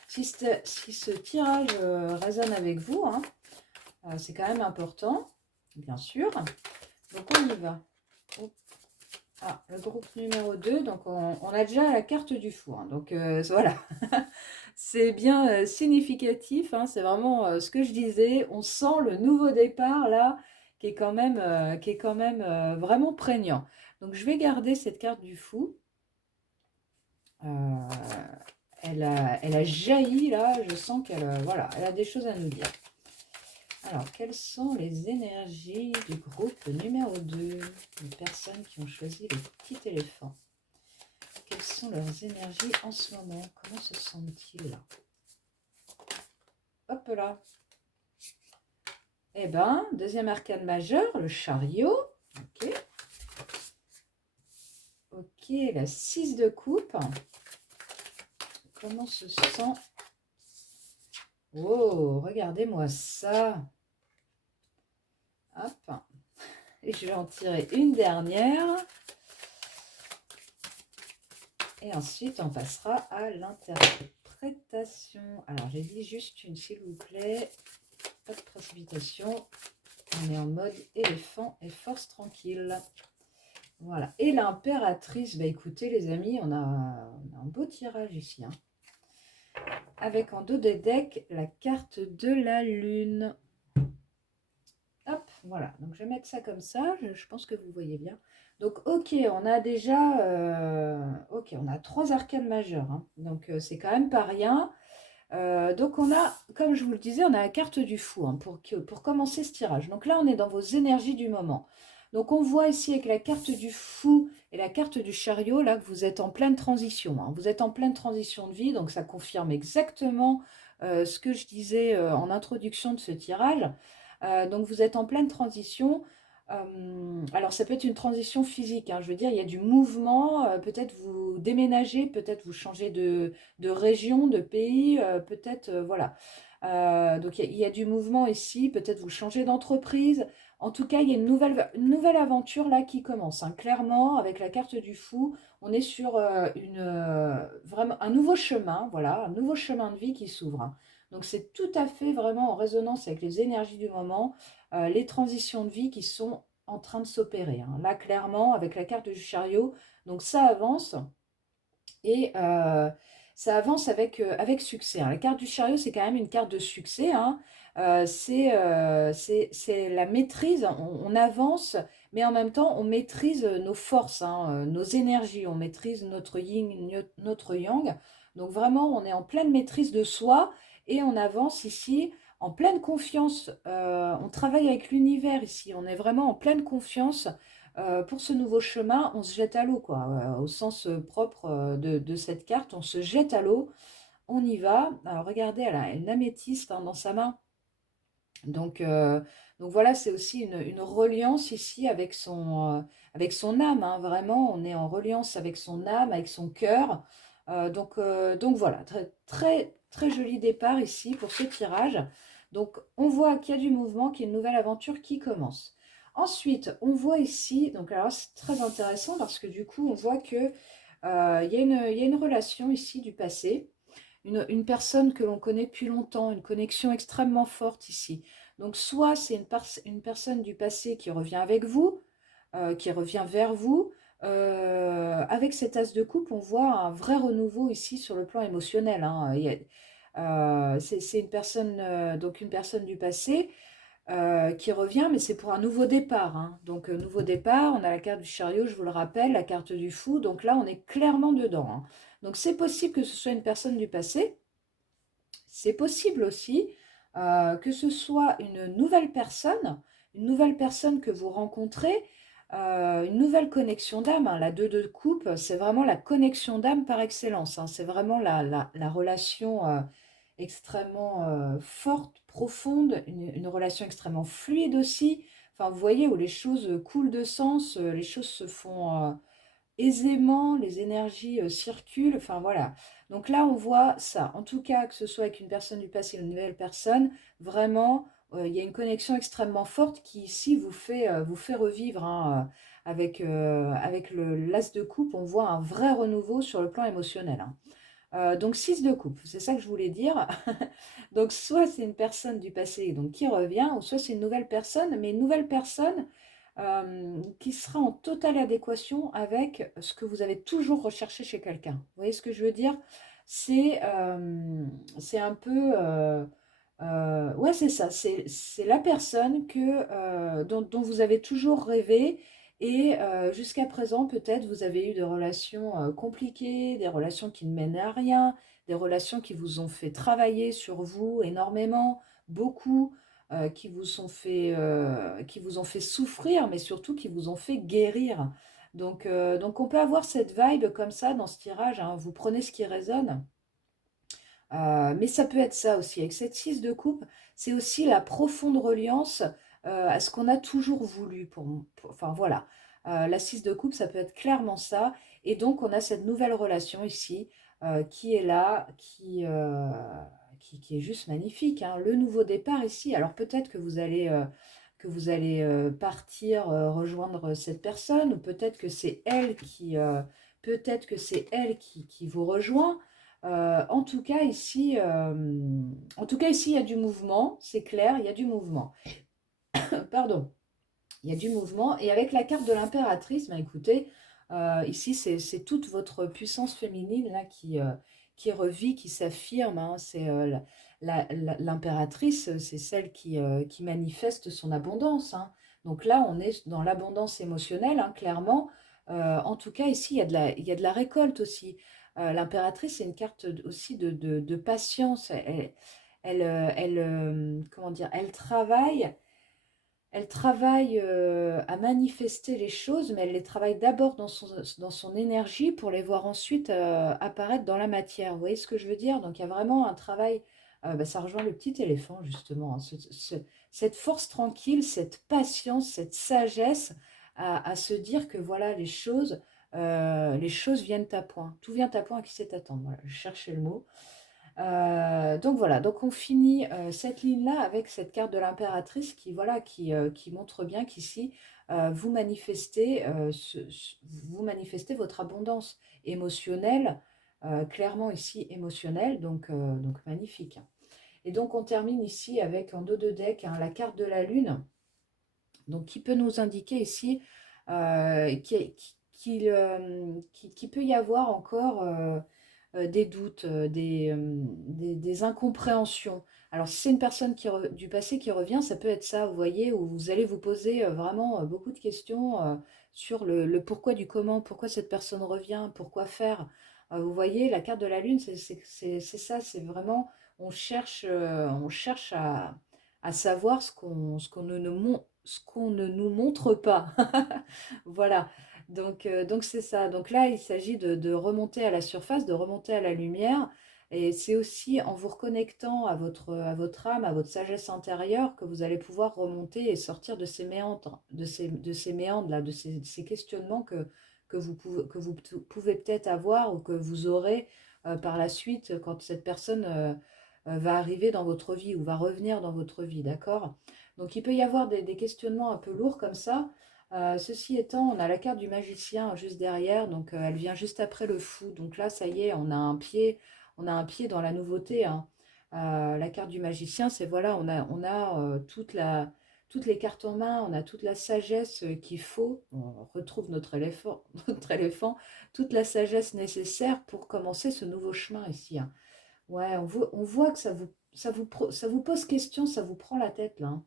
ce tirage résonne avec vous, hein. C'est quand même important, bien sûr. Donc, on y va. Hop. Ah, le groupe numéro 2, donc on a déjà la carte du fou, hein. Donc, voilà. C'est bien significatif, hein, c'est vraiment ce que je disais. On sent le nouveau départ là, qui est quand même vraiment prégnant. Donc je vais garder cette carte du fou. Euh, elle a jailli là, je sens qu'elle voilà, elle a des choses à nous dire. Alors, quelles sont les énergies du groupe numéro 2? Les personnes qui ont choisi le petit éléphant. Quelles sont leurs énergies en ce moment? Comment se sentent-ils là? Hop là. Eh ben, deuxième arcane majeur, le chariot. Ok. Ok, la 6 de coupe. Comment se sent? Oh, regardez-moi ça. Hop. Et je vais en tirer une dernière. Et ensuite, on passera à l'interprétation. Alors, j'ai dit juste une, s'il vous plaît. Pas de précipitation. On est en mode éléphant et force tranquille. Voilà. Et l'impératrice, bah écoutez les amis, on a un beau tirage ici, hein. Avec en dos des decks la carte de la lune. Hop, voilà. Donc je vais mettre ça comme ça. Je pense que vous voyez bien. Donc ok, on a déjà ok, on a 3 arcanes majeures, hein. Donc c'est quand même pas rien. Donc on a, comme je vous le disais, on a la carte du fou, hein, pour commencer ce tirage. Donc là, on est dans vos énergies du moment. Donc on voit ici avec la carte du fou et la carte du chariot, là, que vous êtes en pleine transition, hein. Vous êtes en pleine transition de vie, donc ça confirme exactement ce que je disais en introduction de ce tirage. Donc vous êtes en pleine transition. Alors ça peut être une transition physique, hein, je veux dire, il y a du mouvement, peut-être vous déménagez, peut-être vous changez de région, de pays, peut-être, voilà. Donc il y a du mouvement ici, peut-être vous changez d'entreprise. En tout cas, il y a une nouvelle aventure là qui commence, hein. Clairement, avec la carte du fou, on est sur vraiment un nouveau chemin, voilà, un nouveau chemin de vie qui s'ouvre, hein. Donc c'est tout à fait vraiment en résonance avec les énergies du moment, les transitions de vie qui sont en train de s'opérer, hein. Là, clairement, avec la carte du chariot, donc ça avance. Et ça avance avec succès, hein. La carte du chariot, c'est quand même une carte de succès, hein. C'est la maîtrise, on avance, mais en même temps, on maîtrise nos forces, hein, nos énergies, on maîtrise notre yin, notre yang. Donc vraiment, on est en pleine maîtrise de soi et on avance ici en pleine confiance. On travaille avec l'univers ici, on est vraiment en pleine confiance pour ce nouveau chemin, on se jette à l'eau, quoi, au sens propre de cette carte, on se jette à l'eau, on y va. Alors regardez, elle a une améthyste, hein, dans sa main. Donc voilà, c'est aussi une reliance ici avec son âme, hein. Vraiment, on est en reliance avec son âme, avec son cœur. Donc voilà, très, très, très joli départ ici pour ce tirage. Donc on voit qu'il y a du mouvement, qu'il y a une nouvelle aventure qui commence. Ensuite, on voit ici, donc alors c'est très intéressant parce que du coup, on voit que il y a une relation ici du passé, une personne que l'on connaît depuis longtemps, une connexion extrêmement forte ici. Donc soit c'est une personne du passé qui revient avec vous, qui revient vers vous. Avec cet as de coupe, on voit un vrai renouveau ici sur le plan émotionnel, hein. C'est une personne, donc une personne du passé qui revient, mais c'est pour un nouveau départ, hein. Donc, nouveau départ, on a la carte du chariot, je vous le rappelle, la carte du fou. Donc là, on est clairement dedans, hein. Donc, c'est possible que ce soit une personne du passé. C'est possible aussi que ce soit une nouvelle personne que vous rencontrez, une nouvelle connexion d'âme, hein. La 2 de coupe, c'est vraiment la connexion d'âme par excellence, hein. C'est vraiment la relation extrêmement forte, profonde, une relation extrêmement fluide aussi. Enfin, vous voyez, où les choses coulent de sens, les choses se font aisément, les énergies circulent, enfin voilà. Donc là, on voit ça. En tout cas, que ce soit avec une personne du passé ou une nouvelle personne, vraiment, il y a une connexion extrêmement forte qui ici vous fait revivre, hein, avec l'as de coupe, on voit un vrai renouveau sur le plan émotionnel, hein. Donc 6 de coupe, c'est ça que je voulais dire. Donc soit c'est une personne du passé donc, qui revient, ou soit c'est une nouvelle personne, mais une nouvelle personne qui sera en totale adéquation avec ce que vous avez toujours recherché chez quelqu'un. Vous voyez ce que je veux dire? C'est un peu... ouais, c'est ça, c'est la personne dont vous avez toujours rêvé et jusqu'à présent, peut-être, vous avez eu des relations compliquées, des relations qui ne mènent à rien, des relations qui vous ont fait travailler sur vous énormément, beaucoup, qui vous ont fait souffrir, mais surtout qui vous ont fait guérir. Donc on peut avoir cette vibe comme ça dans ce tirage, hein. Vous prenez ce qui résonne. Mais ça peut être ça aussi. Avec cette 6 de coupe, c'est aussi la profonde reliance à ce qu'on a toujours voulu. Enfin voilà, la 6 de coupe, ça peut être clairement ça. Et donc, on a cette nouvelle relation ici qui est là, qui est juste magnifique, hein. Le nouveau départ ici. Alors peut-être que vous allez partir rejoindre cette personne, ou peut-être que c'est elle qui vous rejoint. En tout cas, ici, il y a du mouvement, c'est clair, il y a du mouvement. Pardon, il y a du mouvement. Et avec la carte de l'impératrice, bah, écoutez, ici, c'est toute votre puissance féminine là, qui revit, qui s'affirme, hein. C'est l'impératrice, c'est celle qui manifeste son abondance, hein. Donc là, on est dans l'abondance émotionnelle, hein, clairement. En tout cas, ici, il y a de la récolte aussi. L'impératrice, c'est une carte aussi de patience. Comment dire, elle travaille à manifester les choses, mais elle les travaille d'abord dans son énergie pour les voir ensuite apparaître dans la matière. Vous voyez ce que je veux dire? Donc il y a vraiment un travail, bah, ça rejoint le petit éléphant justement, hein, cette force tranquille, cette patience, cette sagesse à se dire que voilà, les choses viennent à point. Tout vient à point à qui sait attendre. Voilà, je cherchais le mot. Donc voilà, donc on finit cette ligne-là avec cette carte de l'impératrice qui, voilà, qui montre bien qu'ici, vous manifestez votre abondance émotionnelle, clairement ici émotionnelle, donc magnifique. Et donc on termine ici avec en dos de deck, hein, la carte de la lune, donc qui peut nous indiquer ici qu'il peut y avoir encore des doutes, des incompréhensions. Alors, si c'est une personne du passé qui revient, ça peut être ça, vous voyez, où vous allez vous poser vraiment beaucoup de questions sur le pourquoi du comment, pourquoi cette personne revient, pourquoi faire. Vous voyez, la carte de la lune, c'est ça, c'est vraiment, on cherche à savoir ce qu'on ne nous montre pas. Voilà. Donc c'est ça. Donc là, il s'agit de remonter à la surface, de remonter à la lumière. Et c'est aussi en vous reconnectant à votre âme, à votre sagesse intérieure, que vous allez pouvoir remonter et sortir de ces méandres, de ces méandres là, de ces questionnements que vous pouvez peut-être avoir ou que vous aurez par la suite quand cette personne va arriver dans votre vie ou va revenir dans votre vie, d'accord? Donc il peut y avoir des questionnements un peu lourds comme ça. Ceci étant, on a la carte du magicien juste derrière, donc elle vient juste après le fou. Donc là, ça y est, on a un pied dans la nouveauté, hein. La carte du magicien, c'est voilà, on a toutes les cartes en main, on a toute la sagesse qu'il faut. On retrouve notre éléphant, notre éléphant, toute la sagesse nécessaire pour commencer ce nouveau chemin ici, hein. Ouais, on voit que ça vous pose question, ça vous prend la tête là, hein.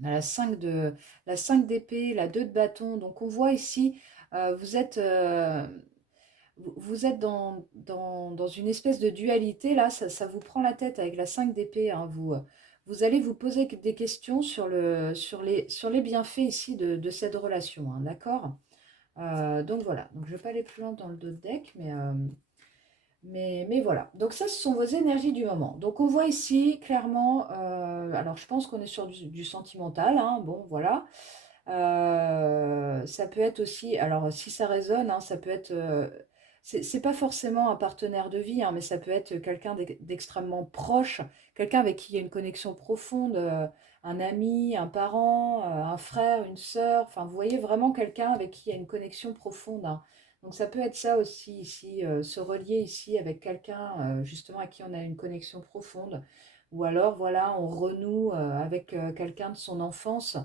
On a la 5 d'épée, la 2 de bâton. Donc on voit ici, vous êtes, vous êtes dans une espèce de dualité, là, ça vous prend la tête avec la 5 d'épée, hein. Vous allez vous poser des questions sur les bienfaits ici de cette relation, hein, d'accord? Donc voilà, donc je ne vais pas aller plus loin dans le dos de deck, mais voilà. Donc ça, ce sont vos énergies du moment. Donc on voit ici clairement, alors je pense qu'on est sur du sentimental, hein, bon voilà. Ça peut être aussi, alors si ça résonne, hein, ça peut être, c'est pas forcément un partenaire de vie, hein, mais ça peut être quelqu'un d'extrêmement proche, quelqu'un avec qui il y a une connexion profonde, un ami, un parent, un frère, une sœur, enfin vous voyez vraiment quelqu'un avec qui il y a une connexion profonde, hein. Donc ça peut être ça aussi ici, se relier ici avec quelqu'un justement à qui on a une connexion profonde, ou alors voilà, on renoue avec quelqu'un de son enfance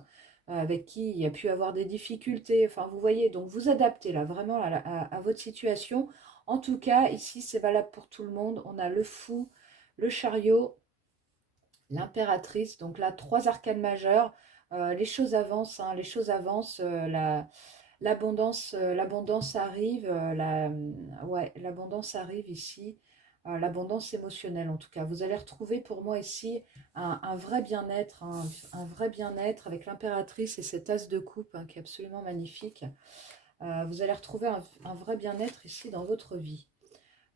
avec qui il y a pu avoir des difficultés. Enfin, vous voyez, donc vous adaptez là vraiment à votre situation. En tout cas, ici, c'est valable pour tout le monde. On a le fou, le chariot, l'impératrice. Donc là, trois arcanes majeures. Les choses avancent, hein, les choses avancent. L'abondance arrive. Ouais, l'abondance arrive ici. L'abondance émotionnelle, en tout cas. Vous allez retrouver pour moi ici un vrai bien-être, un vrai bien-être avec l'impératrice et cet as de coupe hein, qui est absolument magnifique. Vous allez retrouver un vrai bien-être ici dans votre vie.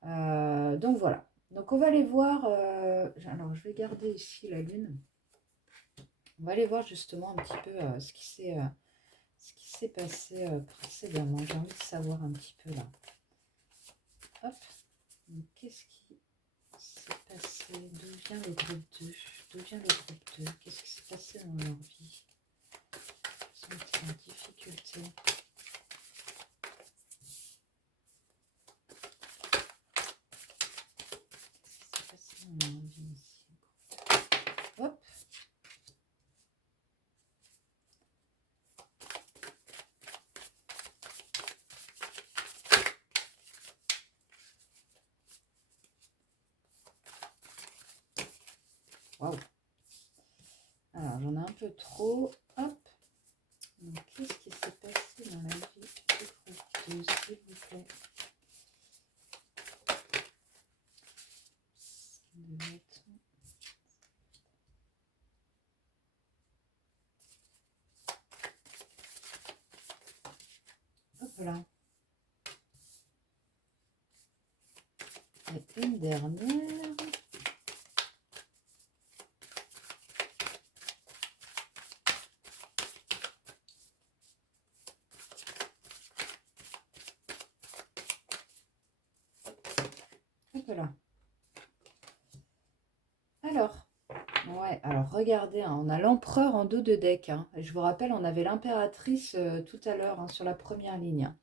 Donc voilà. Donc on va aller voir. Alors je vais garder ici la lune. On va aller voir justement un petit peu ce qui s'est passé précédemment. J'ai envie de savoir un petit peu là. Hop. Qu'est-ce qui s'est passé? D'où vient le groupe 2? D'où vient le groupe 2? Qu'est-ce qui s'est passé dans leur vie? Sont-ils en difficulté? Qu'est-ce qui s'est passé dans leur vie ici? Hop. Waouh. Alors, j'en ai un peu trop. Hop. Donc, qu'est-ce qui s'est passé dans la vie du groupe 2, s'il vous plaît? Hop là. Et une dernière. Hop là. Alors, ouais, alors regardez, hein, on a l'empereur en dos de deck, hein. Je vous rappelle, on avait l'impératrice tout à l'heure hein, sur la première ligne.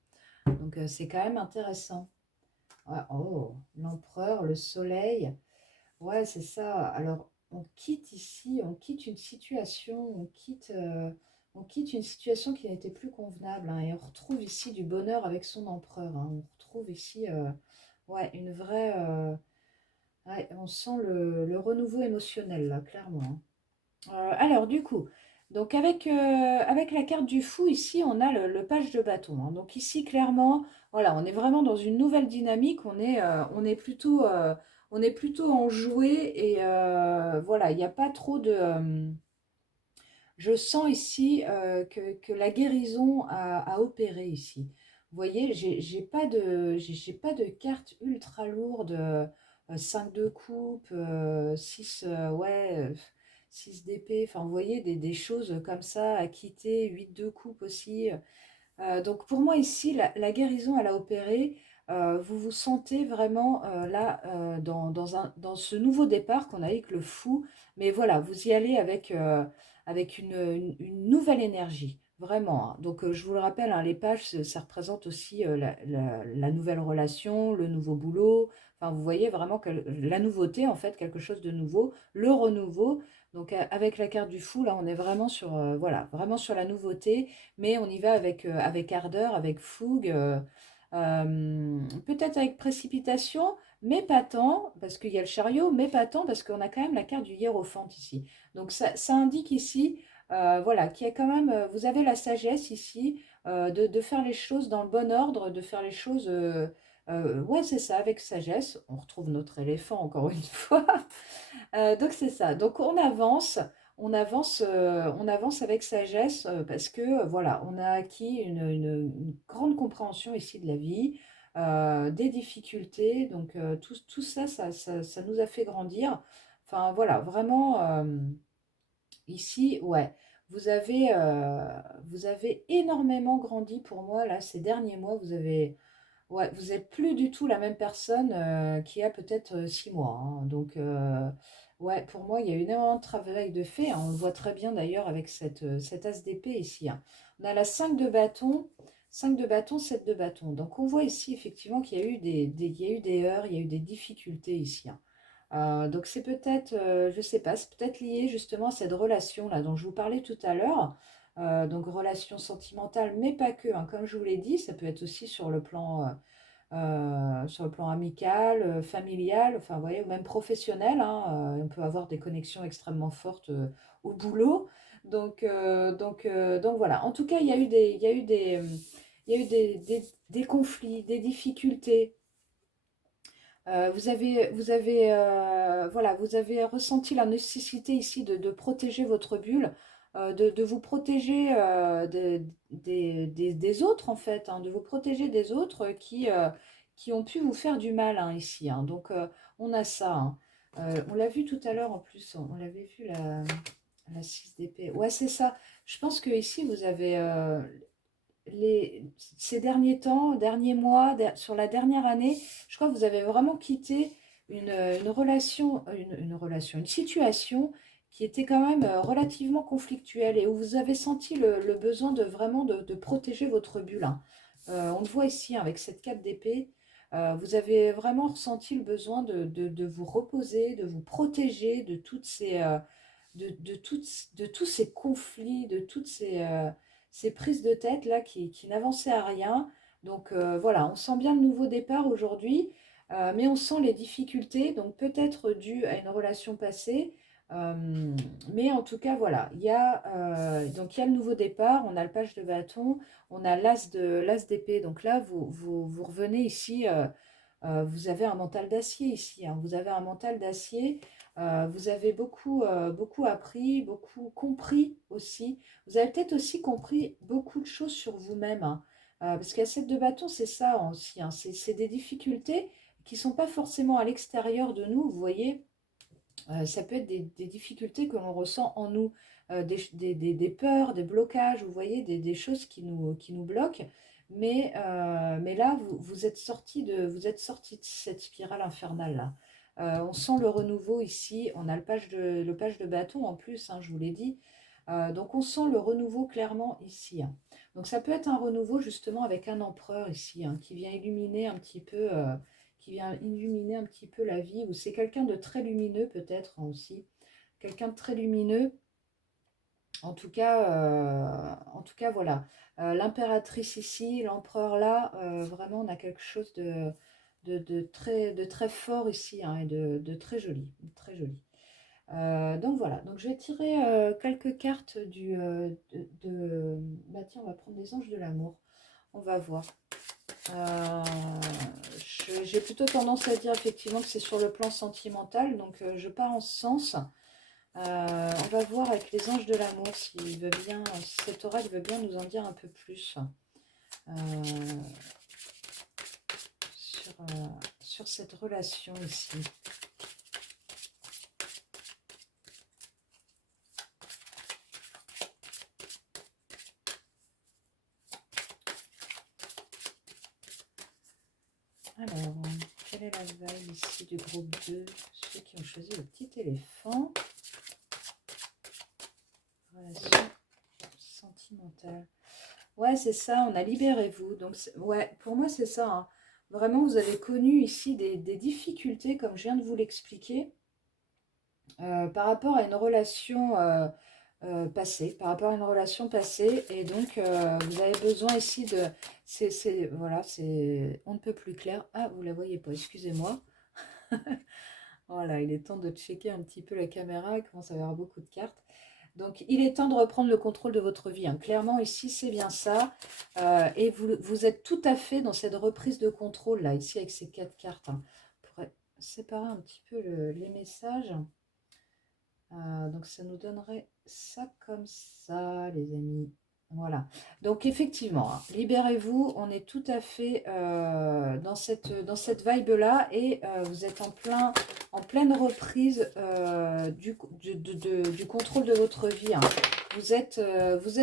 Donc c'est quand même intéressant. Ouais, oh, l'empereur, le soleil. Ouais, c'est ça. Alors, on quitte ici, on quitte une situation, on quitte une situation qui n'était plus convenable, hein, et on retrouve ici du bonheur avec son empereur, hein. On retrouve ici, ouais, une vraie, ouais, on sent le renouveau émotionnel là, clairement, hein. Alors du coup, donc avec la carte du fou ici, on a le page de bâton, hein. Donc ici, clairement, voilà, on est vraiment dans une nouvelle dynamique. On est plutôt enjoué et voilà, il n'y a pas trop de. Je sens ici que la guérison a opéré ici. Vous voyez, j'ai pas de carte ultra lourde. 5 de coupe, 6 ouais, 6 d'épée. Enfin, vous voyez, des choses comme ça à quitter. 8 de coupe aussi. Donc pour moi ici, la guérison, elle a opéré. Vous vous sentez vraiment là dans ce nouveau départ qu'on a avec le fou. Mais voilà, vous y allez avec une nouvelle énergie, vraiment, hein. Donc je vous le rappelle, hein, les pages, ça représente aussi la nouvelle relation, le nouveau boulot. Enfin, vous voyez vraiment que la nouveauté, en fait, quelque chose de nouveau, le renouveau. Donc avec la carte du fou, là, on est vraiment sur, voilà, vraiment sur la nouveauté mais on y va avec ardeur, avec fougue, peut-être avec précipitation, mais pas tant, parce qu'il y a le chariot, mais pas tant, parce qu'on a quand même la carte du hiérophante ici. Donc ça indique ici Voilà, qui est quand même, vous avez la sagesse ici de faire les choses dans le bon ordre, de faire les choses, ouais, c'est ça, avec sagesse. On retrouve notre éléphant encore une fois. Donc c'est ça. Donc on avance avec sagesse parce que voilà, on a acquis une grande compréhension ici de la vie, des difficultés. Donc tout ça, ça nous a fait grandir. Enfin voilà, vraiment ici, ouais, vous avez énormément grandi pour moi là ces derniers mois. Ouais, vous êtes plus du tout la même personne qu'il y a peut-être 6 mois, hein. Donc, ouais, pour moi, il y a eu énormément de travail de fait, hein. On le voit très bien d'ailleurs avec cette as d'épée ici, hein. On a la 5 de bâton, 5 de bâton, 7 de bâton. Donc, on voit ici effectivement qu'il y a eu il y a eu des heurts, il y a eu des difficultés ici, hein. Donc, c'est peut-être, je sais pas, c'est peut-être lié justement à cette relation-là dont je vous parlais tout à l'heure. Donc, relation sentimentale, mais pas que, hein. Comme je vous l'ai dit, ça peut être aussi sur le plan amical, familial, enfin, vous voyez, ou même professionnel, hein, on peut avoir des connexions extrêmement fortes au boulot. Donc voilà. En tout cas, il y a eu des conflits, des difficultés. Voilà, vous avez ressenti la nécessité ici de protéger votre bulle, de vous protéger des autres, en fait, hein, de vous protéger des autres qui ont pu vous faire du mal, hein, ici, hein. Donc, on a ça, hein. On l'a vu tout à l'heure en plus, on l'avait vu la 6 d'épée. Ouais, c'est ça. Je pense que ici, vous avez ces derniers temps, derniers mois, sur la dernière année, je crois que vous avez vraiment quitté une relation, une situation qui était quand même relativement conflictuelle et où vous avez senti le besoin de vraiment de protéger votre bulle, hein. On le voit ici, hein, avec cette cape d'épée. Vous avez vraiment ressenti le besoin de vous reposer, de vous protéger de toutes de tous ces conflits, de toutes ces prises de tête là qui n'avançaient à rien. Donc voilà, on sent bien le nouveau départ aujourd'hui, mais on sent les difficultés, donc peut-être dû à une relation passée. Mais en tout cas, voilà, donc il y a le nouveau départ, on a le page de bâton, on a l'as d'épée. Donc là, vous revenez ici, vous avez un mental d'acier ici, hein. Vous avez un mental d'acier. Vous avez beaucoup appris, beaucoup compris aussi. Vous avez peut-être aussi compris beaucoup de choses sur vous-même, hein. Parce qu'à cette de bâton, c'est ça aussi, hein. C'est des difficultés qui ne sont pas forcément à l'extérieur de nous. Vous voyez, ça peut être des difficultés que l'on ressent en nous, des peurs, des blocages, vous voyez, des choses qui nous bloquent. Mais là, vous êtes sorti de cette spirale infernale là. On sent le renouveau ici. On a le page de bâton en plus, hein, je vous l'ai dit. Donc on sent le renouveau clairement ici, hein. Donc ça peut être un renouveau justement avec un empereur ici, hein, qui vient illuminer un petit peu, la vie, ou c'est quelqu'un de très lumineux peut-être, hein, aussi. Quelqu'un de très lumineux, en tout cas voilà. L'impératrice ici, l'empereur là, vraiment on a quelque chose de très fort ici, hein, et de très joli, très joli. Donc voilà, donc je vais tirer quelques cartes bah tiens, on va prendre les anges de l'amour. On va voir. Euh, j'ai plutôt tendance à dire effectivement que c'est sur le plan sentimental, donc je pars en ce sens. On va voir avec les anges de l'amour s'il veut bien, si cet oracle veut bien nous en dire un peu plus euh, sur, sur cette relation ici. Alors, quelle est la vibe ici du groupe 2? Ceux qui ont choisi le petit éléphant. Relation sentimentale. Ouais, c'est ça, on a libéré-vous. Donc, ouais, pour moi, c'est ça, hein. Vraiment, vous avez connu ici des difficultés, comme je viens de vous l'expliquer, par rapport à une relation passée, par rapport à une relation passée. Et donc, vous avez besoin ici de... voilà, c'est... On ne peut plus clair. Ah, vous la voyez pas, excusez-moi. Voilà, il est temps de checker un petit peu la caméra, il commence à y avoir beaucoup de cartes. Donc, il est temps de reprendre le contrôle de votre vie, hein. Clairement, ici, c'est bien ça. Et vous êtes tout à fait dans cette reprise de contrôle, là, ici, avec ces 4 cartes, hein. On pourrait séparer un petit peu les messages. Donc, ça nous donnerait ça comme ça, les amis. Voilà. Donc, effectivement, hein, libérez-vous. On est tout à fait dans cette vibe-là. Et vous êtes en pleine reprise du contrôle de votre vie, hein. Vous êtes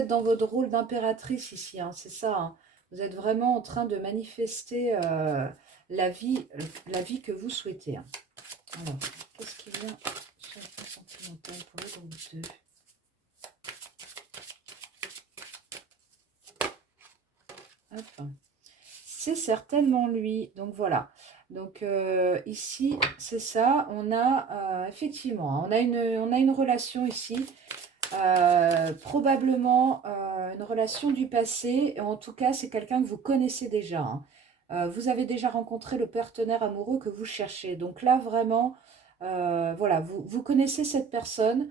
dans votre rôle d'impératrice ici, hein, c'est ça, hein. Vous êtes vraiment en train de manifester la vie que vous souhaitez, hein. Alors, qu'est-ce qui vient sur le plan sentimental pour le groupe 2? Hop. C'est certainement lui. Donc voilà. Donc ici, c'est ça. On a effectivement, hein, on a une relation ici. Probablement une relation du passé. En tout cas, c'est quelqu'un que vous connaissez déjà, hein. Vous avez déjà rencontré le partenaire amoureux que vous cherchez. Donc là, vraiment, voilà, vous connaissez cette personne.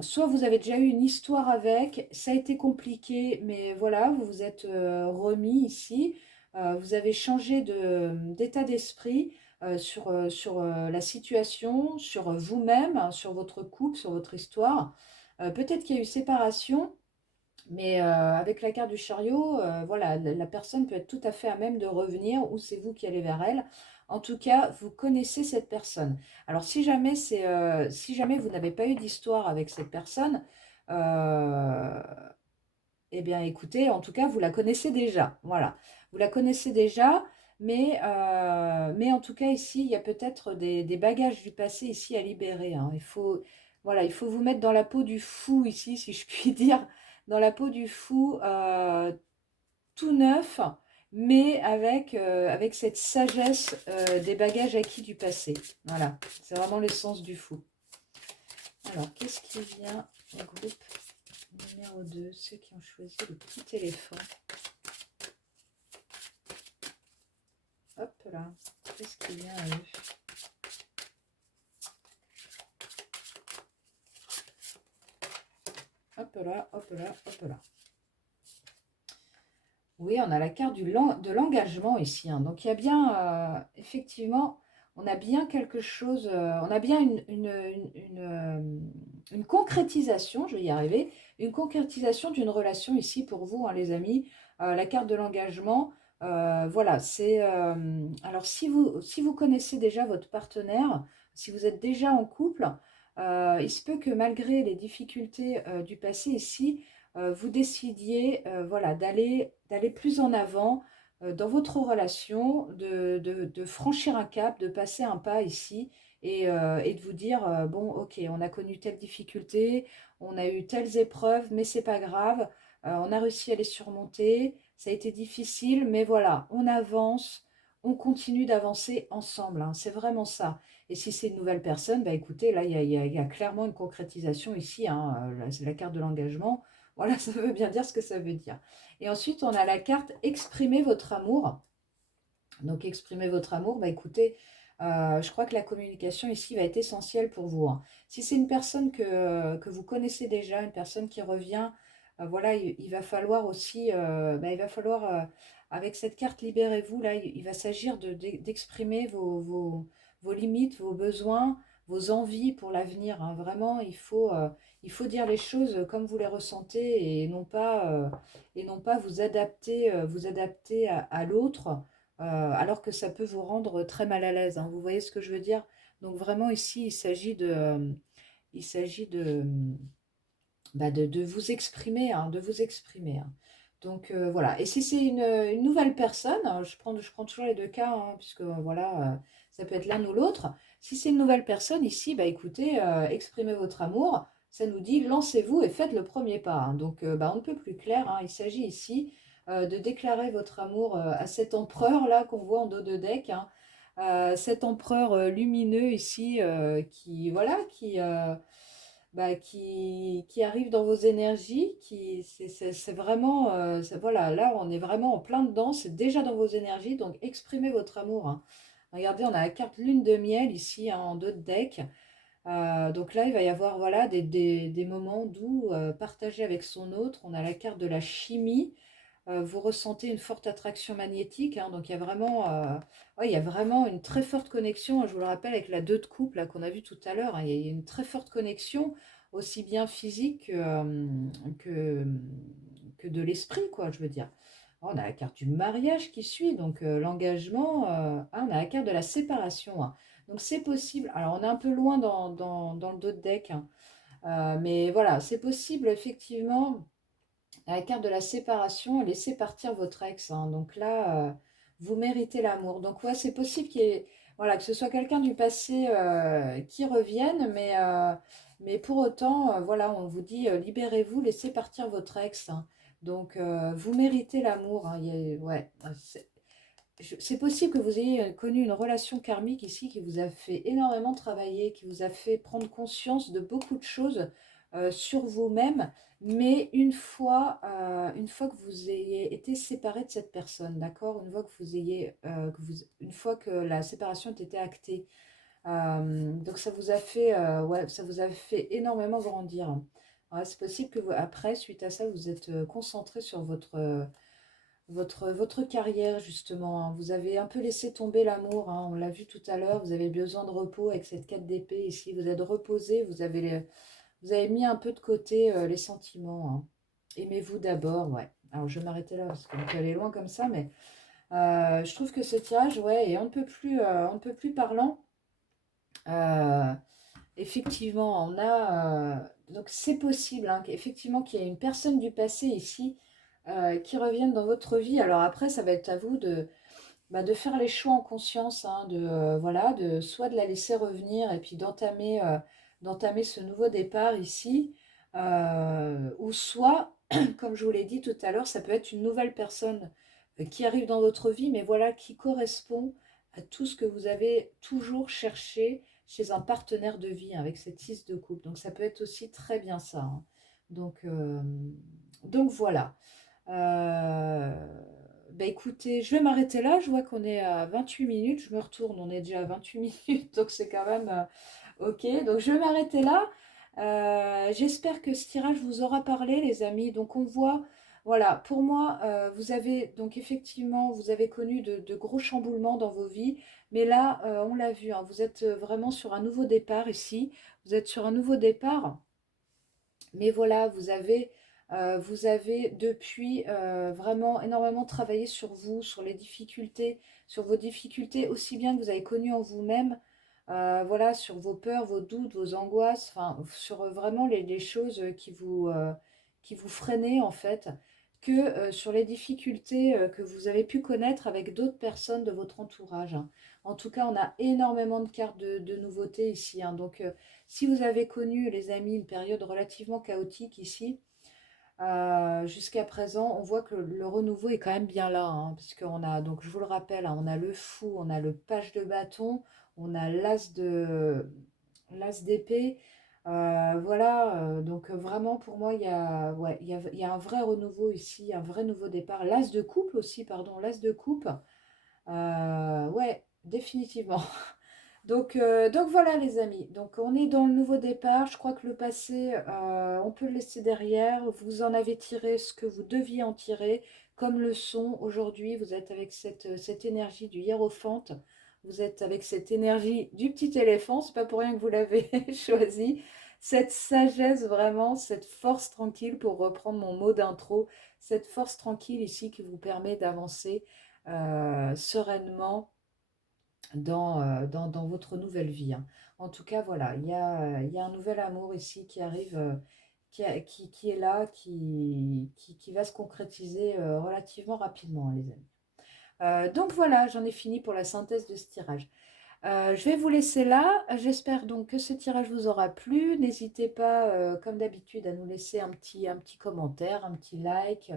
Soit vous avez déjà eu une histoire avec, ça a été compliqué, mais voilà, vous vous êtes remis ici. Vous avez changé d'état d'esprit sur la situation, sur vous-même, hein, sur votre couple, sur votre histoire. Peut-être qu'il y a eu séparation, mais avec la carte du chariot, voilà, la personne peut être tout à fait à même de revenir ou c'est vous qui allez vers elle. En tout cas, vous connaissez cette personne. Alors, si jamais vous n'avez pas eu d'histoire avec cette personne, euh, eh bien, écoutez, en tout cas, vous la connaissez déjà. Voilà, vous la connaissez déjà, mais en tout cas, ici, il y a peut-être des bagages du passé ici à libérer, hein. Voilà, il faut vous mettre dans la peau du fou ici, si je puis dire, dans la peau du fou tout neuf, mais avec cette sagesse des bagages acquis du passé. Voilà, c'est vraiment l'essence du fou. Alors, qu'est-ce qui vient au groupe numéro 2, ceux qui ont choisi le petit éléphant? Hop là, qu'est-ce qui vient à eux? Hop là, hop là, hop là. Oui, on a la carte de l'engagement ici, hein. Donc il y a bien, effectivement, on a bien quelque chose, on a bien une concrétisation, je vais y arriver, une concrétisation d'une relation ici pour vous, hein, les amis. La carte de l'engagement, voilà, alors si vous connaissez déjà votre partenaire, si vous êtes déjà en couple, il se peut que malgré les difficultés du passé ici, vous décidiez voilà, d'aller plus en avant dans votre relation, de franchir un cap, de passer un pas ici et de vous dire, bon, ok, on a connu telle difficulté, on a eu telles épreuves, mais c'est pas grave, on a réussi à les surmonter, ça a été difficile, mais voilà, on avance, on continue d'avancer ensemble, hein, c'est vraiment ça. Et si c'est une nouvelle personne, bah écoutez, là, il y a clairement une concrétisation ici, hein, c'est la carte de l'engagement. Voilà, ça veut bien dire ce que ça veut dire. Et ensuite, on a la carte exprimer votre amour. Donc, exprimer votre amour, bah écoutez, je crois que la communication ici va être essentielle pour vous, hein. Si c'est une personne que vous connaissez déjà, une personne qui revient, voilà, il va falloir aussi, il va falloir, avec cette carte libérez-vous, là, il va s'agir d'exprimer vos limites, vos besoins, vos envies pour l'avenir, hein. Vraiment, il faut dire les choses comme vous les ressentez et non pas vous adapter à l'autre alors que ça peut vous rendre très mal à l'aise, hein. Vous voyez ce que je veux dire? Donc vraiment ici, il s'agit de vous exprimer, hein, de vous exprimer, hein. Donc voilà. Et si c'est une nouvelle personne, hein, je prends toujours les deux cas, hein, puisque voilà, ça peut être l'un ou l'autre. Si c'est une nouvelle personne ici, bah écoutez, exprimez votre amour. Ça nous dit lancez-vous et faites le premier pas, hein. Donc on ne peut plus clair, hein. Il s'agit ici de déclarer votre amour à cet empereur là qu'on voit en dos de deck, hein. Cet empereur lumineux ici qui voilà qui arrive dans vos énergies, c'est vraiment, voilà, là on est vraiment en plein dedans, c'est déjà dans vos énergies, donc exprimez votre amour, hein. Regardez, on a la carte lune de miel ici, hein, en dos de deck. Donc là, il va y avoir voilà, des moments doux partagés avec son autre. On a la carte de la chimie. Vous ressentez une forte attraction magnétique, hein, donc ouais, il y a vraiment une très forte connexion, hein, je vous le rappelle, avec la 2 de couple là, qu'on a vu tout à l'heure, hein, il y a une très forte connexion, aussi bien physique que, que de l'esprit, quoi, je veux dire. Oh, on a la carte du mariage qui suit, donc l'engagement, ah, on a la carte de la séparation, hein. Donc c'est possible, alors on est un peu loin dans le dos de deck, hein, mais voilà, c'est possible effectivement la carte de la séparation, laissez partir votre ex, hein. Donc là, vous méritez l'amour. Donc ouais, c'est possible voilà, que ce soit quelqu'un du passé qui revienne, mais pour autant, voilà, on vous dit libérez-vous, laissez partir votre ex, hein. Donc vous méritez l'amour, hein. Ouais, c'est possible que vous ayez connu une relation karmique ici qui vous a fait énormément travailler, qui vous a fait prendre conscience de beaucoup de choses sur vous-même, mais une fois que vous ayez été séparé de cette personne, d'accord? Une fois que vous ayez, une fois que la séparation ait été actée. Donc ça vous a fait, ouais, ça vous a fait énormément grandir. Ouais, c'est possible que après, suite à ça, vous êtes concentré sur votre carrière, justement, hein. Vous avez un peu laissé tomber l'amour, hein. On l'a vu tout à l'heure. Vous avez besoin de repos avec cette 4 d'épée ici. Vous êtes reposé. Vous avez mis un peu de côté les sentiments, hein. Aimez-vous d'abord, ouais. Alors, je vais m'arrêter là parce qu'on peut aller loin comme ça, mais je trouve que ce tirage, ouais, est on ne peut plus parlant. Euh, Effectivement, donc c'est possible, hein, qu'effectivement qu'il y ait une personne du passé ici qui revienne dans votre vie. Alors après, ça va être à vous de faire les choix en conscience, hein, voilà, soit de la laisser revenir et puis d'entamer ce nouveau départ ici, ou soit, comme je vous l'ai dit tout à l'heure, ça peut être une nouvelle personne qui arrive dans votre vie, mais voilà, qui correspond à tout ce que vous avez toujours cherché chez un partenaire de vie, hein, avec cette 6 de coupe. Donc ça peut être aussi très bien ça, hein. Donc, euh, donc voilà. Euh, Bah écoutez, je vais m'arrêter là. Je vois qu'on est à 28 minutes. Je me retourne, on est déjà à 28 minutes, donc c'est quand même ok. Donc je vais m'arrêter là. J'espère que ce tirage vous aura parlé, les amis. Donc on voit, voilà, pour moi, vous avez donc effectivement, vous avez connu de gros chamboulements dans vos vies, mais là, on l'a vu, hein, vous êtes vraiment sur un nouveau départ ici. Vous êtes sur un nouveau départ. Mais voilà, vous avez depuis vraiment énormément travaillé sur vous, sur les difficultés, sur vos difficultés aussi bien que vous avez connues en vous-même, voilà, sur vos peurs, vos doutes, vos angoisses, enfin, sur vraiment les choses qui vous freinaient en fait, que sur les difficultés que vous avez pu connaître avec d'autres personnes de votre entourage, hein. En tout cas, on a énormément de cartes de nouveautés ici, hein. Donc, si vous avez connu, les amis, une période relativement chaotique ici, jusqu'à présent, on voit que le renouveau est quand même bien là, hein, puisqu'on a, donc je vous le rappelle, hein, on a le fou, on a le page de bâton, on a l'as d'épée. Voilà, donc vraiment pour moi, ouais, il y a un vrai renouveau ici, un vrai nouveau départ. L'as de coupe aussi, pardon, l'as de coupe. Ouais, définitivement. Donc voilà les amis, donc on est dans le nouveau départ, je crois que le passé, on peut le laisser derrière, vous en avez tiré ce que vous deviez en tirer comme leçon. Aujourd'hui, vous êtes avec cette énergie du hiérophante, vous êtes avec cette énergie du petit éléphant, c'est pas pour rien que vous l'avez choisi, cette sagesse vraiment, cette force tranquille pour reprendre mon mot d'intro, cette force tranquille ici qui vous permet d'avancer sereinement dans votre nouvelle vie, hein. En tout cas, voilà, il y a un nouvel amour ici qui arrive, qui est là, qui va se concrétiser relativement rapidement, hein, les amis. Donc voilà, j'en ai fini pour la synthèse de ce tirage. Je vais vous laisser là. J'espère donc que ce tirage vous aura plu. N'hésitez pas, comme d'habitude, à nous laisser un petit commentaire, un petit like.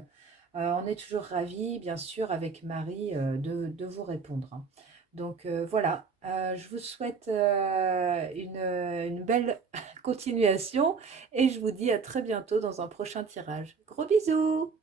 On est toujours ravis, bien sûr, avec Marie, de vous répondre, hein. Donc voilà, je vous souhaite une belle continuation et je vous dis à très bientôt dans un prochain tirage. Gros bisous!